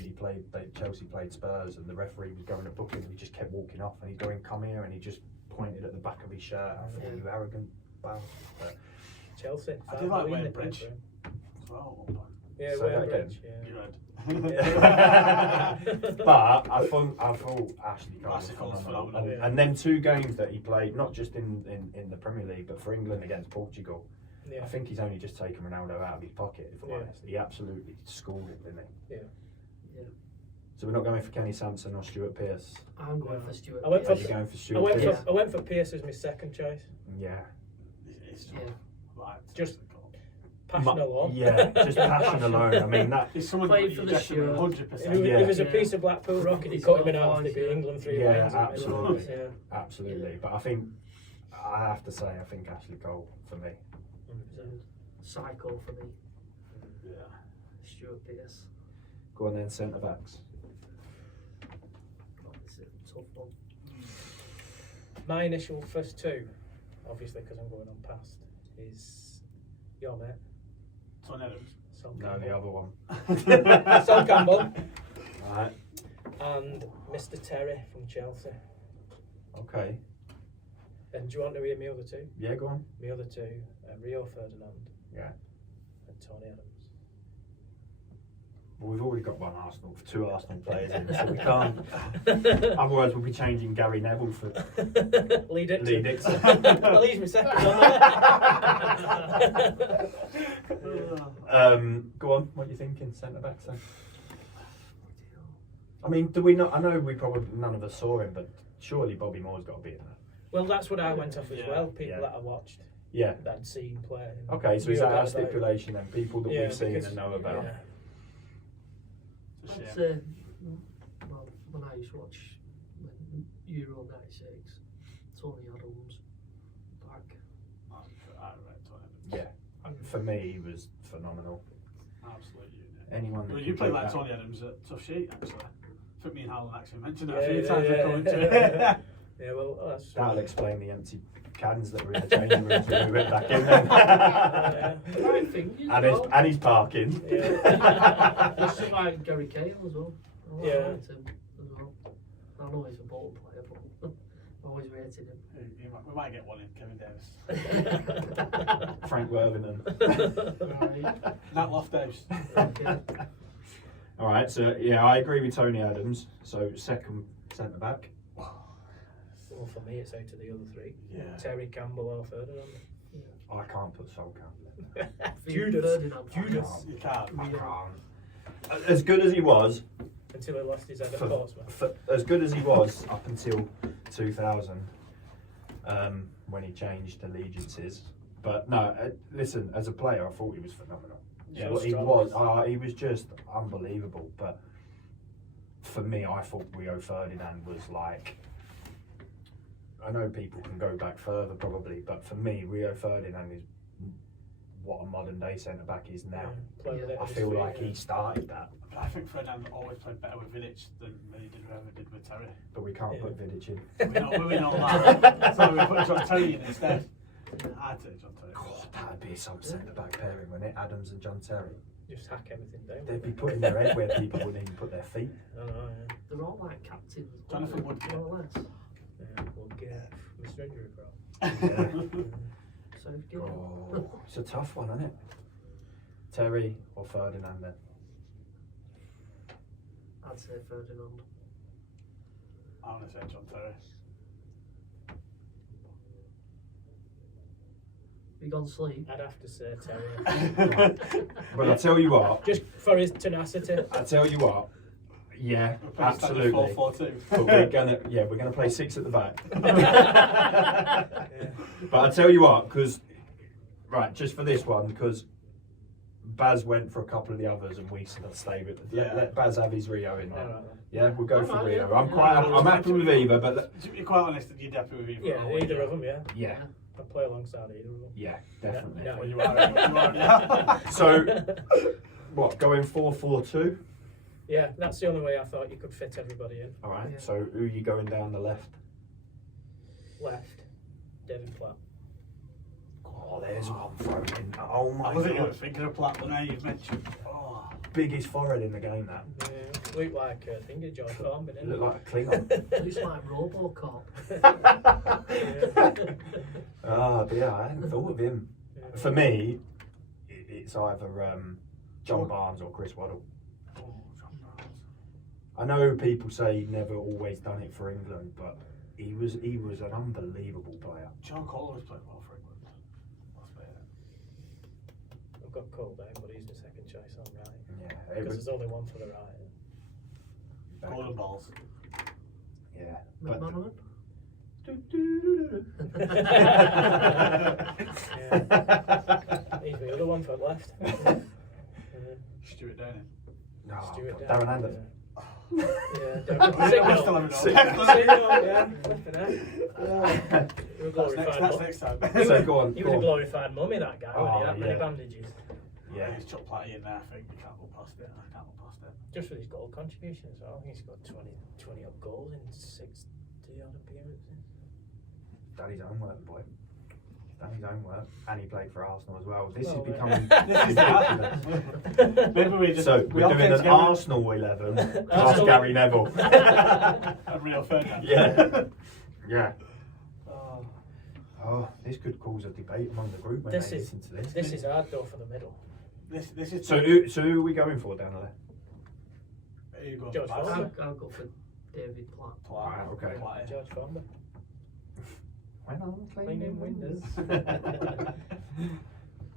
Chelsea played Spurs, and the referee was going to book him. He just kept walking off, and he's going, "Come here," and he just pointed at the back of his shirt. I thought, "You arrogant bastard." But Chelsea. I do like 5 Wayne million Bridge. for him. As well, at one point. Yeah, Say Wayne that again. Bridge. Yeah. You read. but I thought Ashley Cole was Ashley Cole's phenomenal. phenomenal, yeah. And them 2 games that he played, not just in the Premier League, but for England against Portugal, Yeah. I think he's only just taken Ronaldo out of his pocket, if I'm Yeah. honest. He absolutely schooled him, didn't he? Yeah. Yeah. So we're not going for Kenny Sampson or Stuart Pearce. I'm going No. for Stuart. I went Are for- you going for I Stuart went Pearce? for I went for Pierce as my second choice. Yeah. It's Yeah. like Just- Ashley Cole. Passion alone. Yeah, just passion alone. I mean, that. He's someone Played that for you the definitely shirt. 100%. If it, Yeah. it was a Yeah. piece of Blackpool rock and he He's cut got him in half, voice, they beat yeah. England 3 Yeah, wins. absolutely. Yeah. Absolutely. But I think, I have to say, I think Ashley Cole for me. 100%. Psycho for me. Yeah. Stuart Pearce. Go on then, centre backs. Oh, it's a tough one. My initial first 2, obviously because I'm going on past, is your mate, Tony Adams. Sol No, Campbell. the other one. Sol Campbell Right. and Mr. Terry from Chelsea. Okay. And do you want to hear my other 2? Yeah, go on. My other 2, Rio Ferdinand Yeah. and Tony Adams. Well, we've already got 2 Arsenal players in, so we can't. Otherwise, we'll be changing Gary Neville for Lee Dixon. Lee Dixon. Well, he's my second on Go on. What are you thinking, centre backs then? I mean, do we not? I know we probably none of us saw him, but surely Bobby Moore's got to be in there. Well, that's what I went off as Yeah. well. People Yeah. that I watched, Yeah. that I'd seen play. and Okay, so knew is that about our it. stipulation then? People that Yeah, we've seen because- and know about. yeah. It's a I'd shame. say, well, when I used to watch Euro '96, Tony Adams, back. I read Tony Adams. Yeah. For me, he was phenomenal. Absolute unit. Anyone that Well, can you played do like that- Tony Adams at Tough Sheet, actually. I think me and Alan actually mentioned it Yeah, a few yeah, times yeah. for commentary. Yeah, well, that's That'll explain the empty cans that were in the changing rooms when we went back in then. Yeah. The right thing, you and, his, know. and his parking. Yeah. There's some like Gary Cahill as well. I Yeah. liked him as well. I know he's a ball player, but I always rated him. We might get one in, Kevin Davis. Frank Worthington. Right. Nat Lofthouse. Okay. All right, so yeah, I agree with Tony Adams. So second centre back. Oh, Well, for me, it's out of the other three. Yeah. Terry, Campbell, or Ferdinand. I can't put Sol Campbell in. Judas. Ferdinand. Judas. You can't. I can't. As good as he was, Until he lost his head at for, Portsmouth. as good as he was up until 2000, when he changed allegiances. But no, listen, as a player, I thought he was phenomenal. Yeah, He was just unbelievable. But for me, I thought Rio Ferdinand was like. I know people can go back further probably, but for me, Rio Ferdinand is what a modern day centre back is now. I feel like he started that. I think Ferdinand always played better with Vidic than he did with Terry. But we can't put Vidic in. We know that. So we put John Terry in instead. I'd take John Terry. God, that'd be some centre back pairing, wouldn't it? Adams and John Terry. Just hack everything down. They'd be putting their head where people wouldn't even put their feet. I know, yeah. They're all like captains. Jonathan Woodgate. More or less. Yeah, we'll get Mr. Injury Pro. Yeah. Southgate. Oh, it's a tough one, isn't it? Terry or Ferdinand then? I'd say Ferdinand. I want to say John Terry. We gone sleep. I'd have to say Terry. But I tell you what, Just for his tenacity. I tell you what, yeah, We're probably starting absolutely. 4-4-2. But we're gonna play 6 at the back. But I tell you what, because just for this one, because Baz went for a couple of the others and we stayed with. Let Baz have his Rio in there. Alright. Yeah, we'll go for Alright, Rio. yeah. I'm happy with either, but To be quite honest, you're happy with either. Yeah, either of them, yeah. yeah, I'd play alongside either of them. yeah, definitely. No. Well, you are. Yeah. So, what, going 4-4-2? Yeah, that's the only way I thought you could fit everybody in. All right. Yeah. So, who are you going down the left? Left, Devin Platt. Oh, there's one thrown in. Oh my I wasn't even god! thinking of Platt when you've mentioned. Oh. Biggest forehead in the game. That Yeah, looked like George Formby, didn't looked like a Klingon. Looks like Robocop. Ah, but yeah, I hadn't thought of him. For me, it's either John Barnes or Chris Waddle. Oh, John Barnes. I know people say he'd never always done it for England, but he was an unbelievable player. John Cole always played well for England. Let's be it. I've got Cole down, but he's the second choice on right. Yeah, Because there's only one for the right. Golden balls. Yeah, but McManaman. He's the other one for left. Stuart Downing. no, Stuart Darren Downing, Anderson. Yeah, I still haven't Signal, known. yeah, flipping out. He was a That's glorified next mum- time. So go on. He was a glorified mummy, that guy, wasn't he? Oh, That many yeah. bandages. Yeah, He's chucked Platty in there, I think. You can't look past it. I can't look past it. Just for his goal contribution as well. I think he's got 20 odd goals in 60 odd appearances. done his own work, boy. He's done his own work, and he played for Arsenal as well. This Well, is becoming Maybe we just. So we we're all doing came an together. Arsenal 11 plus Arsenal. Gary Neville. And Rio Ferdinand. Yeah, yeah. Oh. Oh, this could cause a debate among the group when This they is- listen to this. This is hard though for the middle. This is. So who are we going for down there? There you go. George Platt. Foster. I'll go for David Platt. Platt. Right, okay. Platt. George Formby. When I'm Cleaning windows.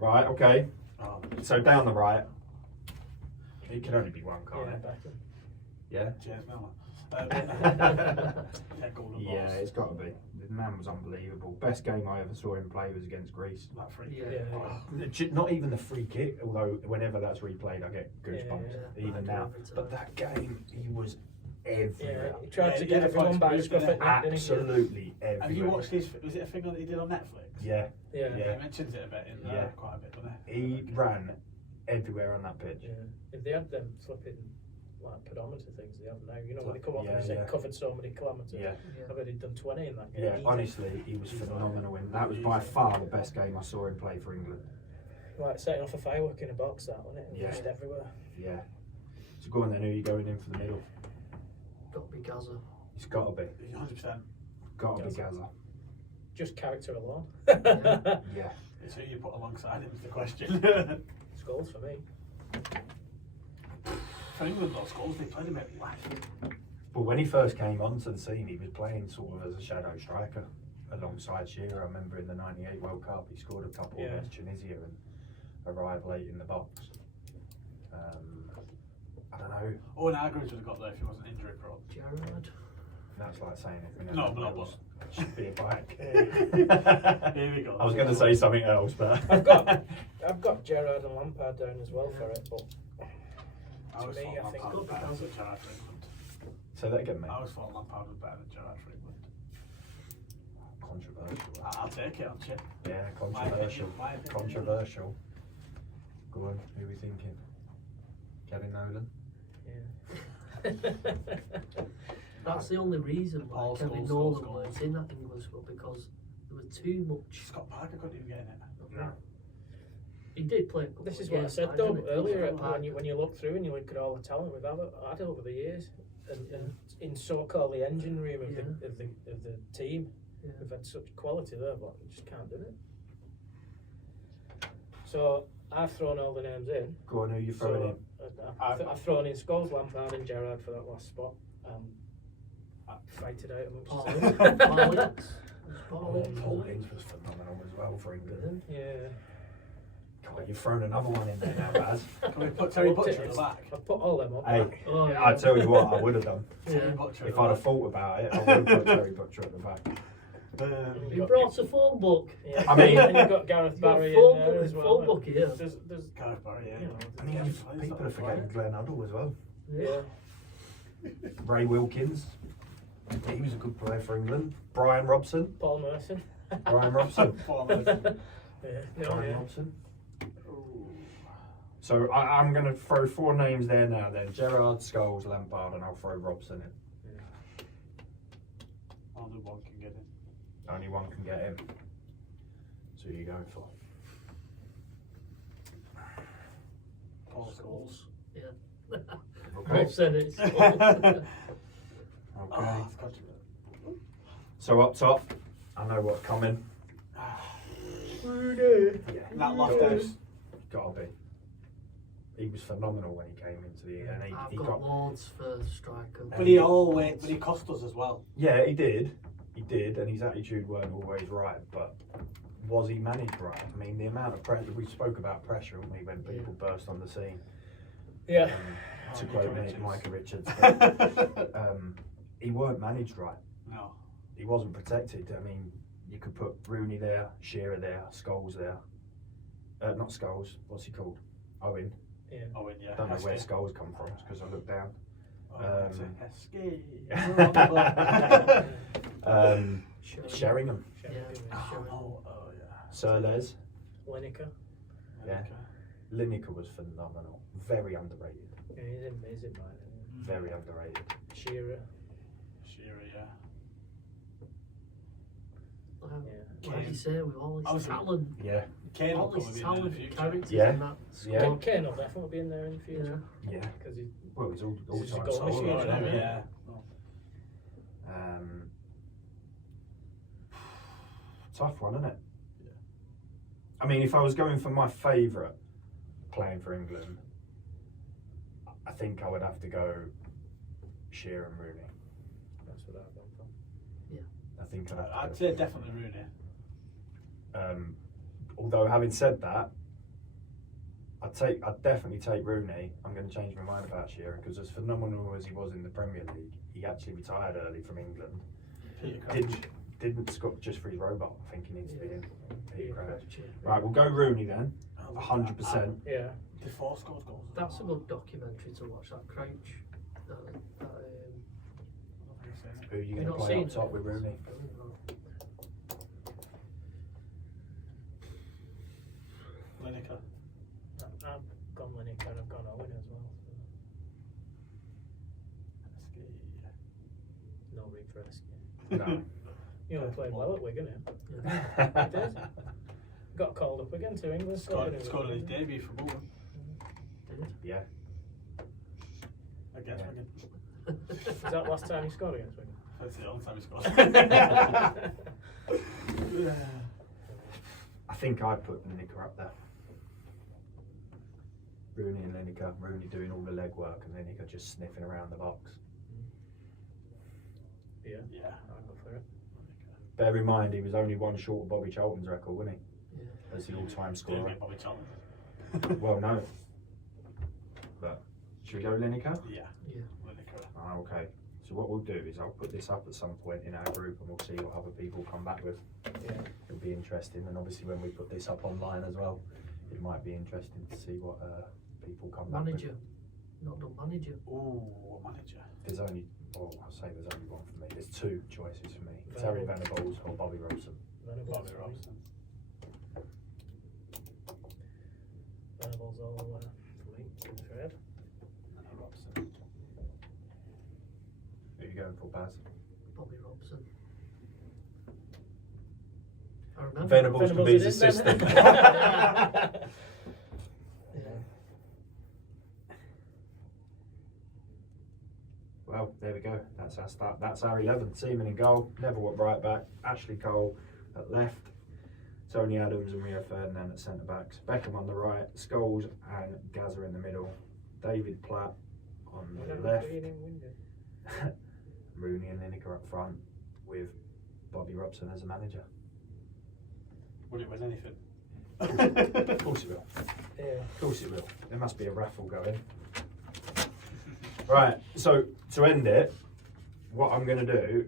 Right, okay. Oh, So down the right, it can only be one, Yeah, can't it? Beckham. Yeah. James Miller. Yeah, golden Yeah, balls. it's got to be. The man was unbelievable. Best game I ever saw him play was against Greece. That free Yeah. kick. Yeah. Not even the free kick, although whenever that's replayed, I get goosebumps. Yeah, even I do now. every time. But that game, he was Yeah, everywhere. he tried Yeah, to he get did everyone fight by the Greece, scruff didn't at neck, didn't he? Absolutely everywhere. Have you watched his? Was it a thing that he did on Netflix? Yeah, Yeah. He yeah. mentions it a bit in there, Yeah. quite a bit, doesn't he? He ran everywhere on that pitch. Yeah. If they had them flipping like pedometer things they have now, you know, when they come up Yeah, and they say yeah. covered so many kilometres. Yeah, I bet he'd done 20 in that game. yeah. easy. Honestly, he was phenomenal. And that was by far the best game I saw him play for England. Like setting off a firework in a box, that wasn't it? Yeah. Just everywhere. Yeah. So go on then. Who are you going in for the middle? Got to be Gaza. It's got to be. 100%. Got to be Gaza. Gaza. Just character alone. Yeah. It's who you put alongside him is the question. Goals for me. For England, those goals, they played him at left. But when he first came onto the scene, he was playing sort of as a shadow striker alongside Shearer. I remember in the '98 World Cup, he scored a couple Yeah. against Tunisia and arrived late in the box. I don't know. Owen Hargreaves would have got there if he wasn't injury prone. Gerrard. That's like saying if No, but not Wales should be a bike. Here we go. I was going to say something else, but I've got Gerrard and Lampard down as well for it, but I always to me, thought I think Lampard was better because than Gerrard for England. say that again, mate. I always thought Lampard was better than Gerrard for England. Controversial. I'll take it on chip. Yeah, My controversial. opinion, my opinion. Controversial. Go on, who are we thinking? Kevin Nolan? yeah. That's the only reason why All Kevin schools, Nolan schools. was in that England squad, because there was too much. Scott Parker couldn't even get in it. No. He did play a couple This of is what I games, said but though didn't he? earlier. Scott When you look through and you look at all the talent we've had over the years, and in so-called the engine room of, the team, Yeah. we've had such quality there, but we just can't do it. So I've thrown all the names in. Go on, who you throwing in? I've thrown in Scholes, Lampard, and Gerrard for that last spot. Fight it out amongst Paul yourselves. Ince. Paul Ince. Paul Ince was phenomenal as well for England. Yeah. God, you've thrown another one in there now, Baz. Can we put Terry Butcher at the back? I've put all them up. Hey, Oh, yeah. I tell you what, I would have done. Yeah. Terry Butcher If at I'd the have thought about it, I would have put Terry Butcher at the back. He brought a phone book. Yeah. I mean- and you've got Gareth You've got Barry phone in there book- as well. phone book here. There's back. Gareth Barry, yeah. You know, I mean, people are forgetting Glenn Hoddle as well. yeah. Ray Wilkins, he was a good player for England. Brian Robson, Paul Merson. Brian Robson, Paul Merson. Yeah. No, Brian yeah. Robson. So I'm going to throw 4 names there now then. Gerrard, Scholes, Lampard, and I'll throw Robson in. Only one can get in. Only one can get in. So who are you going for? Paul Scholes. Scholes. Yeah. Okay. Bob said it. Okay. Oh, it's got to be. So up top, I know what's coming. Nat Lofthouse. Gotta be. He was phenomenal when he came into the and I've he got got loads for striker. But he cost us as well. yeah, he did, and his attitude weren't always right, but was he managed right? I mean, the amount of pressure, we spoke about pressure, didn't we, when people burst on the scene. Yeah. To Oh, quote Micah Micah Richards. Richards, but, he weren't managed right. No. He wasn't protected. I mean, you could put Rooney there, Shearer there, Scholes there. Not Scholes, what's he called? Owen. Yeah. Owen, yeah. I don't know where Heskey. Scholes come from because I looked down. Oh, it's a Heskey. Sheringham, Sheffield, Yeah. yeah. Oh, yeah. Sir Les, Lineker. Yeah. Lineker was phenomenal. Very underrated. Yeah, he's amazing, man. Very underrated. Shearer. Shearer, yeah. Yeah. Like you say, with all his Obviously- talent, Kane will all probably his be in there in talent, the future. characters Yeah. in that Yeah. squad. Kane will definitely be in there in the Yeah. future. Yeah. Because he. Well, it's all This is a time goal solo, machine, isn't isn't it? it? Yeah. Tough one, isn't it? Yeah. I mean, if I was going for my favourite playing for England, I think I would have to go Shearer and Rooney. That's what I've gone for. I think I'd have to I'd go. say definitely Rooney. Although having said that, I'd definitely take Rooney. I'm going to change my mind about Shearer because as phenomenal as he was in the Premier League, he actually retired early from England. Peter Crouch. Didn't Scott just for his robot? I think he needs to be in. Peter Crouch. Yeah. Right, we'll go Rooney then. 100%. Yeah. Before scores goals. That's a good documentary to watch. That Crouch. Who are you You've going to not play seen up top it? with Rooney? Lineker. I've gone Lineker and I've gone Owen as well. So Heskey. no room for Heskey. No. You only played well at Wigan, yeah. Yeah. He did. Got called up again to England. Scored on his debut for Bolton Yeah. against Yeah. Wigan. Is that last time he scored against Wigan? That's the only time he scored. I think I'd put Lineker up there. Rooney and Lineker. Rooney doing all the legwork and Lineker just sniffing around the box. Yeah, Yeah. I'll go for it. Bear in mind, he was only one short of Bobby Charlton's record, wasn't he? Yeah. As the all-time Didn't scorer. get Bobby Charlton. Well, no. But should we go Lineker? Yeah. Yeah. Lineker. Ah, okay. So what we'll do is I'll put this up at some point in our group, and we'll see what other people come back with. Yeah. It'll be interesting, and obviously when we put this up online as well, it might be interesting to see what people come back with. Manager. Not done manager. Ooh, what manager? There's only, well, I'll say there's only one for me. There's two choices for me: Terry Venables or Bobby Robson. Bobby Robson. Venables all for me. Fred. Robson. Who are you going for, Baz? Bobby Robson. I remember. Venables can be his is in assistant. then. Yeah. Well, there we go. That's our start. That's our 11. Seaman in goal. Neville at right back. Ashley Cole at left. Tony Adams and Rio Ferdinand at centre backs. Beckham on the right. Scholes and Gazza in the middle. David Platt on the left. Rooney and Lineker up front with Bobby Robson as a manager. Would it win anything? Of course it will. Yeah. Of course it will. There must be a raffle going. Right, so to end it, what I'm going to do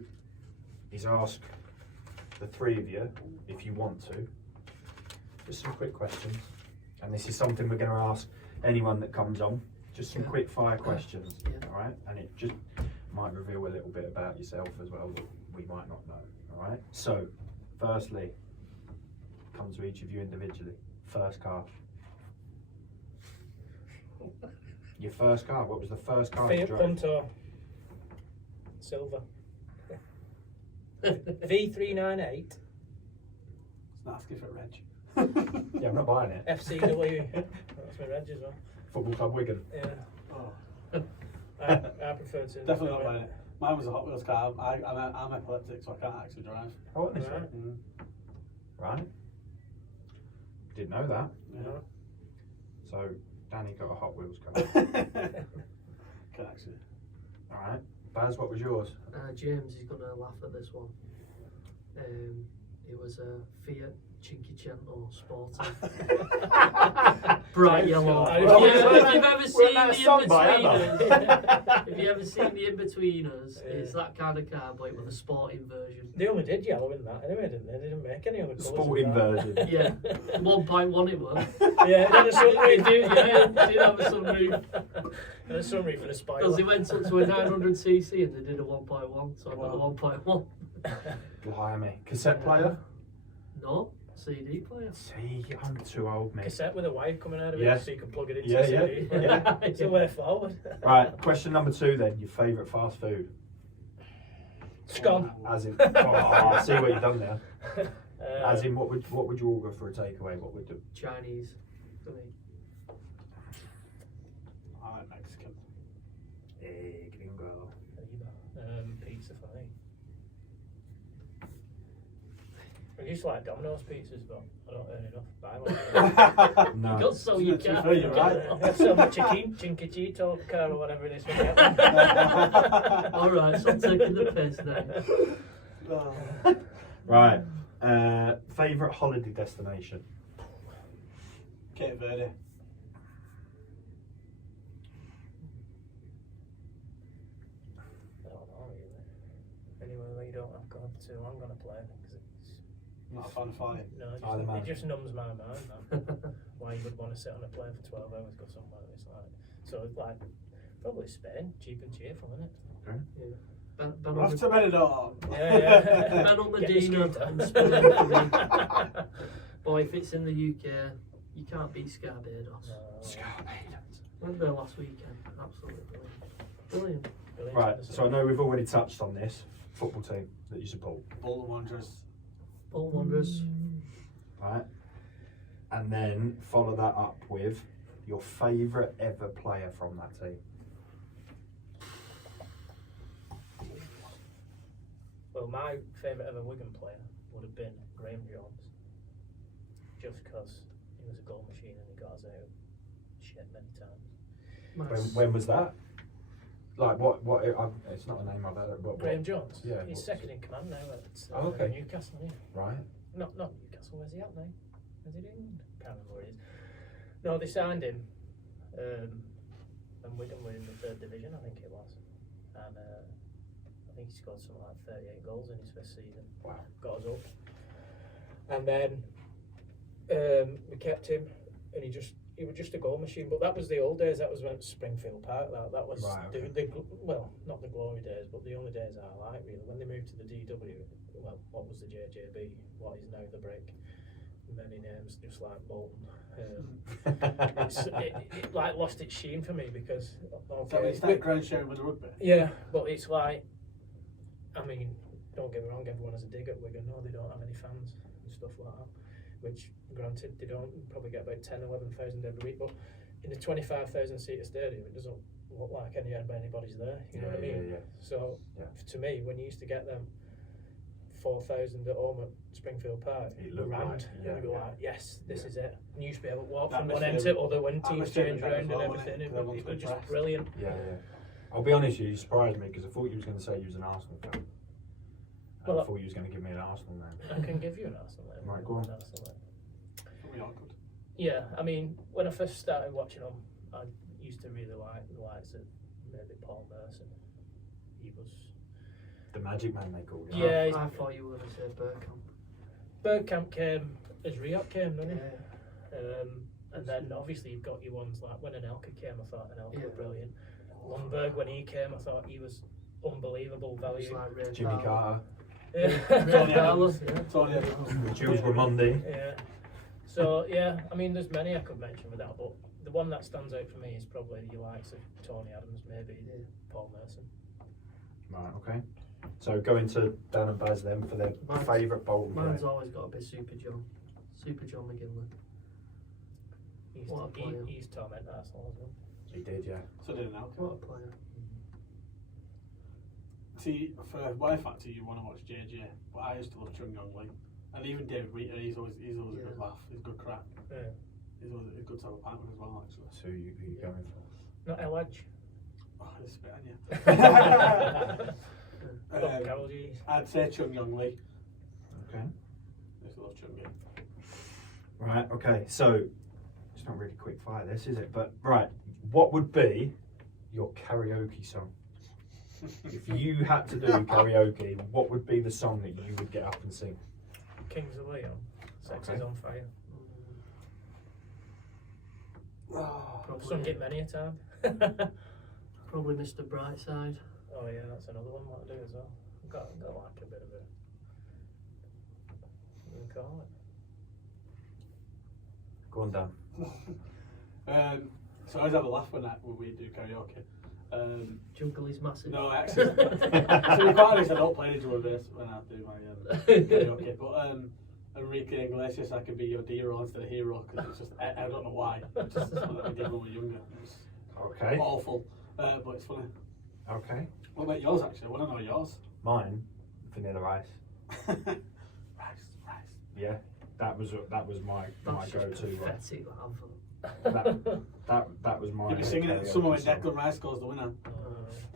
is ask the three of you, if you want to, just some quick questions. And this is something we're going to ask anyone that comes on. Just some Yeah. quick fire questions, Yeah. all right? And it just might reveal a little bit about yourself as well that we might not know, all right? So, firstly, come to each of you individually. First car. Your first car. What was the first car you Fiat drove? Punto. Silver. V398 It's not asking for Reg. Yeah, I'm not buying it. FCW. That's my reg as well. Football Club Wigan. Yeah. Oh, I prefer to. definitely not buying it. Mine was a Hot Wheels car. I'm epileptic, so I can't actually drive. Oh, is Right. it? Mm. Right. Didn't know that. No. So Danny got a Hot Wheels car. Can actually. All right. Baz, what was yours? James is going to laugh at this one. It was a Fiat Cinquecento Sporty. Bright yellow. God. If you've ever seen that a the song by in-betweeners, if you ever seen the in-betweeners, Yeah. it's that kind of car, but with a sporting version. They only did yellow in that anyway, didn't they? They didn't make any other colours. Sporting in that. version. Yeah, 1.1 it was. Yeah, it had a sunroof. They did have a sunroof. It had a sunroof for the spoiler. Because they went up to a 900cc and they did a 1.1, so I got a 1.1. Blimey. Cassette player? No, CD player. See, I'm too old, mate. Cassette with a wire coming out of Yeah. it so you can plug it into Yeah, the yeah, CD. yeah. It's a way forward. Right, question number 2 then. Your favourite fast food? Scone. As in, I see what you've done there. Uh, As in, what would you order for a takeaway? What would do? Chinese for me. I like Mexican. Hey, gringo. pizza for me. I used to like Domino's pizzas, but I don't earn enough to buy one. No. Got so you To be can. fair, you're right. I got so much Cinquecito car or whatever it is. when I get one. Alright, so I'm taking the piss now. Right. Favourite holiday destination? Cape Verde. I don't know really. Anywhere where you don't have gone to, I'm gonna play because it's Not a fan of flying. Isle of Man. it just numbs my mind, man. Why you would want to sit on a plane for 12 hours, go somewhere it's like so it's like probably Spain, cheap and cheerful, isn't it? Ben We're off on to Benidorm. Yeah. Ben on Get the Medina scooter. and Spain for me. Boy, if it's in the UK, you can't beat Scarbados. Went there last weekend. Absolutely brilliant. Brilliant. Right. So I know we've already touched on this football team that you support. Bolton Wanderers. Paul Wanderers. Right. And then follow that up with your favourite ever player from that team. Well, my favourite ever Wigan player would have been Graham Jones, just because he was a goal machine and he got us out shit many times. When was that? like what it's not a name I've heard, but Graham Jones. Yeah, He's what's- second in command now at Oh, okay. Newcastle. Yeah. right. Not Newcastle. Where's he at now? Is he doing? Can't remember where he is. No, they signed him, and Wigan were in the 3rd division, I think it was, and I think he scored something like 38 goals in his first season. Wow. Got us up, and then we kept him, and he was just a goal machine. But that was the old days. That was when Springfield Park. That was Right, okay. well, not the glory days, but the only days I like really. When they moved to the DW, well, what was the JJB? What is now the Brick? Many names, just like Bolton. It like lost its sheen for me because So it's that ground sharing with the rugby. yeah, but it's like, I mean, don't get me wrong, everyone has a dig at Wigan. No, they don't have any fans and stuff like that. Which, granted, they don't probably get about 10, 11,000 every week, but in a 25,000 seater stadium, it doesn't look like anybody's there. You know what I mean? Yeah. So, Yeah. to me, when you used to get them 4,000 at home at Springfield Park, It looked round, like- yeah, you'd be yeah. like, yes, this Yeah. is it. And you used to be able to walk That from must one end have to been- other when that teams must have been change better around as and well, wasn't everything. it? It, 'Cause everyone's was just impressed. brilliant. Yeah. I'll be honest with you, you surprised me because I thought you was going to say you was an Arsenal fan. Well, I thought you was going to give me an Arsenal name. I can give you an Arsenal name. Right, go on. An Arsenal name. We all could. Yeah, I mean, when I first started watching them, I used to really like the likes of maybe Paul Merson. He was. The Magic Man, they called him. Yeah, I thought you were going to say Bergkamp. Bergkamp came as Riot came, didn't he? Yeah. And then obviously you've got your ones like when Anelka came, I thought Anelka was Yeah. brilliant. Lundberg, when he came, I thought he was unbelievable It's value. like Ray Jimmy Carter. Carter, Tony Carlos, Adams. yeah. Tony Adams. Jules Ramondi. Yeah. So yeah, I mean, there's many I could mention with that, but the one that stands out for me is probably your likes of Tony Adams, maybe Yeah. Paul Merson. Right, okay. So going to Dan and Baz then for their Mine's- favourite Bolton Mine's player. always got to be Super John McGinley. He's, What a player. he's tormented Arsenal as well. He did, yeah. So did an What a player. See, for Y Factor, you want to watch JJ, but I used to love Chung Yong Lee, and even David Rita. He's always a good Yeah. laugh. He's good crack. Yeah. He's always good to have a pint with as well, actually. So who you going for? Not Eladj. Oh, I just spit on you. Bob Carroll, geez. I'd say Chung Yong Lee. Okay. I used to love Chung Yong. Right, okay. So it's not really quick fire this, is it? But right, what would be your karaoke song? If you had to do karaoke, what would be the song that you would get up and sing? Kings of Leon. Sex Okay. is on fire. Oh, Sung it many a time. Probably Mr. Brightside. Oh yeah, that's another one what I do as well. Got like a bit of a. What do you call it? Go on, Dan. So I always have a laugh when we do karaoke. Jungle is massive. No, actually, to be quite honest, I don't play any drum bass when I do my karaoke. But Enrique Iglesias, I can be your hero instead of hero because it's just I don't know why. It's just something that we did when we were younger. It's Okay. awful, but it's funny. Okay. What about yours? Actually, I want to know yours. Mine, Vanilla Ice. Rice. Yeah, that was my That's go-to just one. pathetic, that anthem. That was my. You'll be singing it karaoke somewhere when song. Declan Rice scores the winner.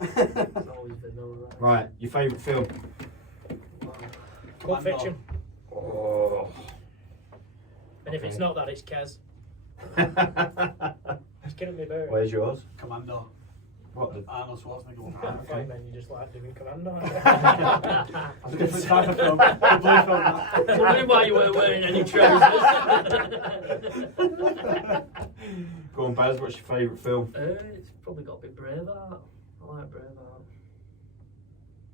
It's always Vanilla Rice. Right, your favourite film? Wow. Pulp Fiction. Oh. And if it's Okay. not that, it's Kez. It's killing me about it. Where's yours? Commando. What the? Arnold Schwarzenegger one. Right, then you just like doing Commando. I was gonna Different say- type of film. Complete film. Wondering why you weren't wearing any trousers. Go on, Baz. What's your favourite film? It's probably got to be Braveheart. I like Braveheart.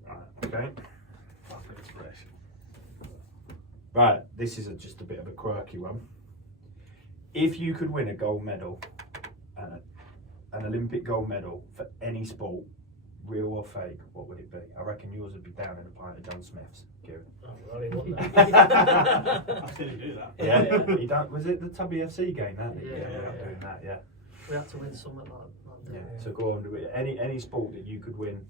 Right. Okay. Fucking inspiration. Right. This is just a bit of a quirky one. If you could win a gold medal, an Olympic gold medal for any sport, real or fake, what would it be? I reckon yours would be down in a pint of John Smith's. Kieran. Oh, you already won that. I've seen him do that. Yeah. Yeah. He done, was it the Tubby FC game? That Yeah, ended up yeah. doing that. Yeah. We had to win something like that. Yeah. So go on. Do it. Any sport that you could win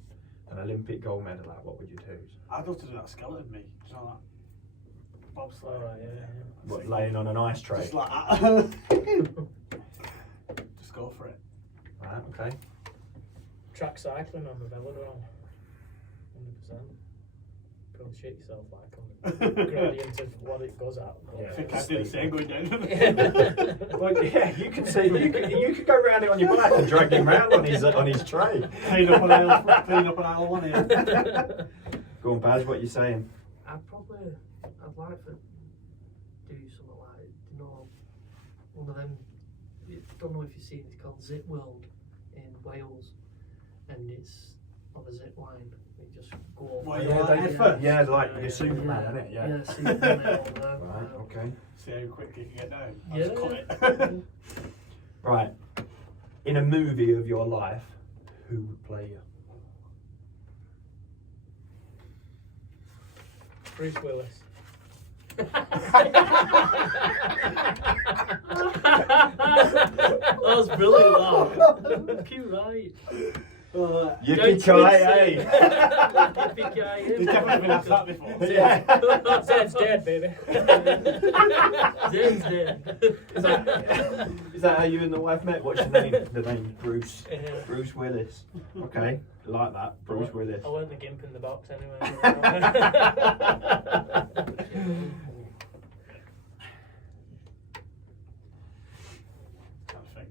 an Olympic gold medal at, what would you choose? I'd love to do that skeleton me. You know that? Bobsleigh. Oh, yeah. What, laying on an ice tray? Just like that. Just go for it. Right. Okay. track cycling on the velodrome. 100%. Probably shit yourself like on the gradient of what it goes at. Yeah. I think I did the same going down. Well, yeah, you could see. You could go around it on your bike and drag him round on his tray. Clean up an aisle one here. Go on, Baz. What are you saying? I'd like to do something like, you know, one of them. I don't know if you've seen it. It's called Zip World in Wales, and it's on a zip line. You just go over. Well, Yeah, like Yeah, your Superman, isn't it? Yeah, Superman over there. Right. Okay. See how quick you can get down. I'll Yeah. just cut it. Right. In a movie of your life, who would play you? Bruce Willis. That was brilliant. That. Cute, right? Yippee-ki-yay! You've definitely been asked that before. Yeah. Zed's dead, baby. Zed's dead. Is that how you and the wife met? What's your name? The name's Bruce. Yeah. Bruce Willis. Okay, like that. Bruce Willis. I learned the gimp in the box anyway. I think,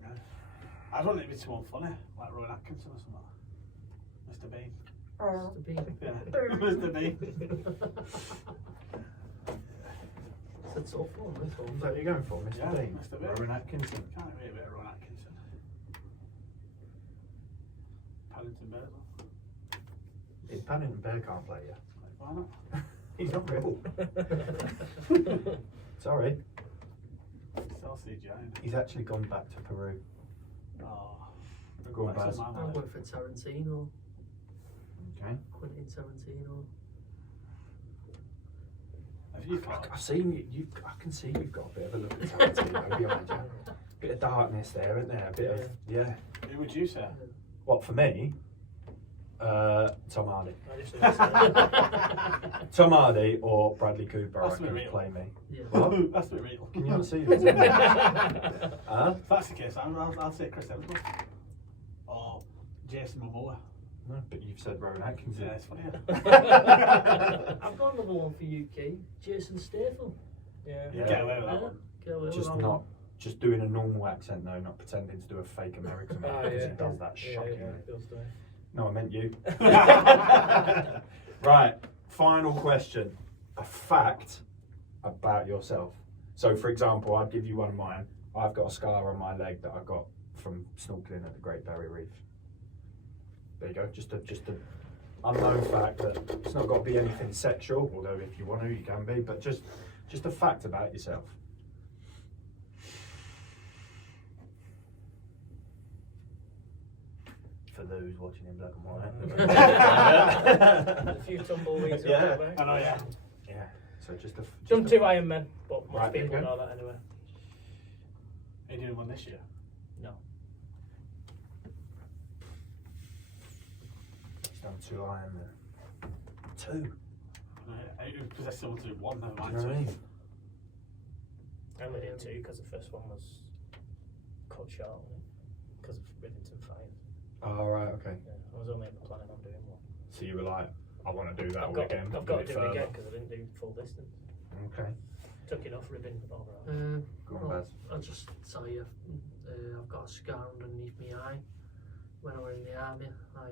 I don't think it's someone funny, like Rowan Atkinson or something. Mr. Bean. Mr. Bean. Yeah, Mr. Bean. It's a tough one, this Is one. that what you're going for, Mr. Yeah, Bean? Mr. Bean. Rowan Atkinson. Can't wait a bit of Rowan Atkinson. Paddington Bear. If Paddington Bear can't play you, Like, why not? he's not real. Sorry, Still CGI. he's actually gone back to Peru. Oh. Go on, That's Baz. a man, I'll like. go for Tarantino. Okay. Quentin Tarantino. Have you thought? I've seen you. I can see you've got a bit of a look at Tarantino behind you. Bit of darkness there, isn't there? A bit of yeah. Who would you say? What for me? Tom Hardy. I just understand. Tom Hardy or Bradley Cooper. I That's reckon real. would play me. Yeah. What? That's a bit real. Can you not see this? Huh? If that's the case, I'll say Chris Hemsworth. Or Jason Momoa. No, but you've said Rowan Atkinson. Yeah, it's funny. I've got another one for UK. Jason Statham. Yeah. Yeah. Get away with that Yeah. one. Get away with Just that not, one. just doing a normal accent though, not pretending to do a fake American Ah, because yeah. he does that shockingly. Yeah, does do. No, I meant you. Right, final question. A fact about yourself. So, for example, I'd give you one of mine. I've got a scar on my leg that I got from snorkeling at the Great Barrier Reef. There you go. Just a unknown fact that it's not got to be anything sexual, although if you want to, you can be. But just a fact about yourself. For those watching in black and white. A few tumbleweeds. Yeah. I know, yeah. Yeah. So just a. Done just a- 2 Iron Men, but most Right, people okay. know that anyway. Are you doing one this year? No. He's done 2 Iron Man. 2. Because I still want to do one, never Do mind you know what I mean? I only did 2 because the first one was cut short because of Rivington Fire. Oh, right, okay. Yeah, I was only ever planning on doing one. So you were like, I want to do that I've all got, again. I've got to it do further. it again because I didn't do full distance. Okay. Took it off ribbon over. Go on, Well, Baz. I'll just tell you, I've got a scar underneath my eye. When I was in the army, I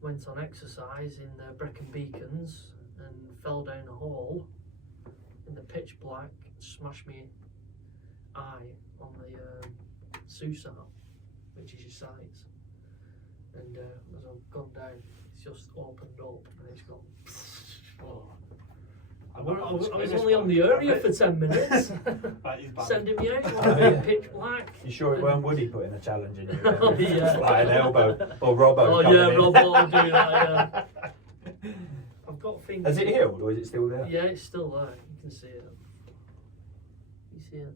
went on exercise in the Brecon Beacons and fell down a hole in the pitch black, smashed my eye on the SUSAR, which is your sides. And as I've gone down, it's just opened up and it's gone. Oh. I was only on the area for 10 minutes. Right, he's bad. Sending me out on pitch black. You sure it weren't Woody putting a challenge in you? Oh, yeah. Just like an elbow or Robbo. Oh coming yeah, in. Rob will do that. Yeah. I've got things. Has it healed or is it still there? Yeah, it's still there. You can see it. You see it?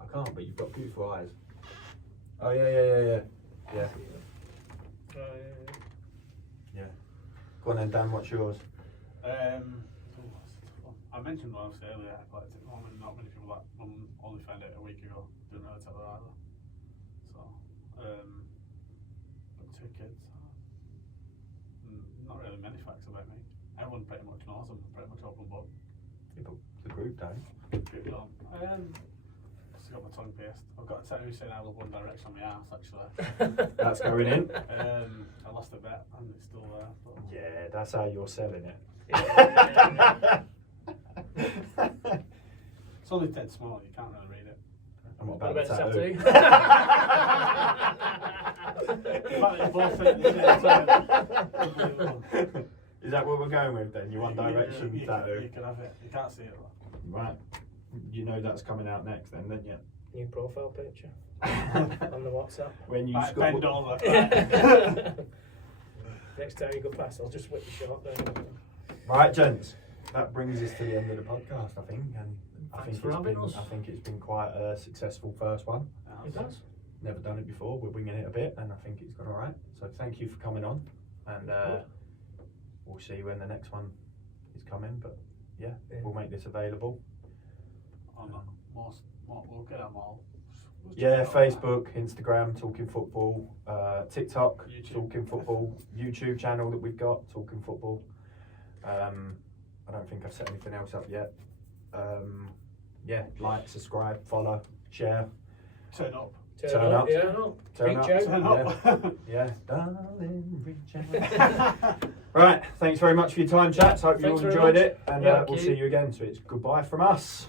I can't, but you've got beautiful eyes. Oh yeah. Yeah. Yeah. Go on then, Dan. What's yours? I mentioned one earlier, like, not many people that only found out a week ago, didn't really tell her either. So, kids. Not really many facts about me. Everyone pretty much knows I'm pretty much open book. Yeah, but the group don't. Still got my tongue pierced. I've got a tattoo saying I love One Direction on my ass actually. That's going in. I lost a bet and it's still there. But Yeah, that's how you're selling it. it's only dead small, you can't really read it. I'm not What about the about the The fact that you both said it at the same time. Is that what we're going with then? Your One Direction you tattoo? You can have it. You can't see it though. Right. You know that's coming out next then, don't you? New profile picture on the WhatsApp. When you Right, score. bend over. Next time you go past, I'll just whip you short then. Right, gents. That brings us to the end of the podcast, I think, and Thanks for having us. I think it's been quite a successful first one. It does. Never done it before. We're winging it a bit, and I think it's gone all right. So thank you for coming on, and we'll see when the next one is coming. But yeah, we'll make this available. We'll get them all. Yeah, Facebook, Instagram, Talking Football, TikTok, YouTube. Talking Football, YouTube channel that we've got, Talking Football. I don't think I've set anything else up yet. Yeah, like, subscribe, follow, share. Turn up. Turn up. Yeah. Turn Reach up. out. Turn Yeah. up. Yeah, darling, reach out. Right, thanks very much for your time, chaps. Hope you all Thanks very enjoyed much. it, and Yeah, we'll thank see you. you again. So it's goodbye from us.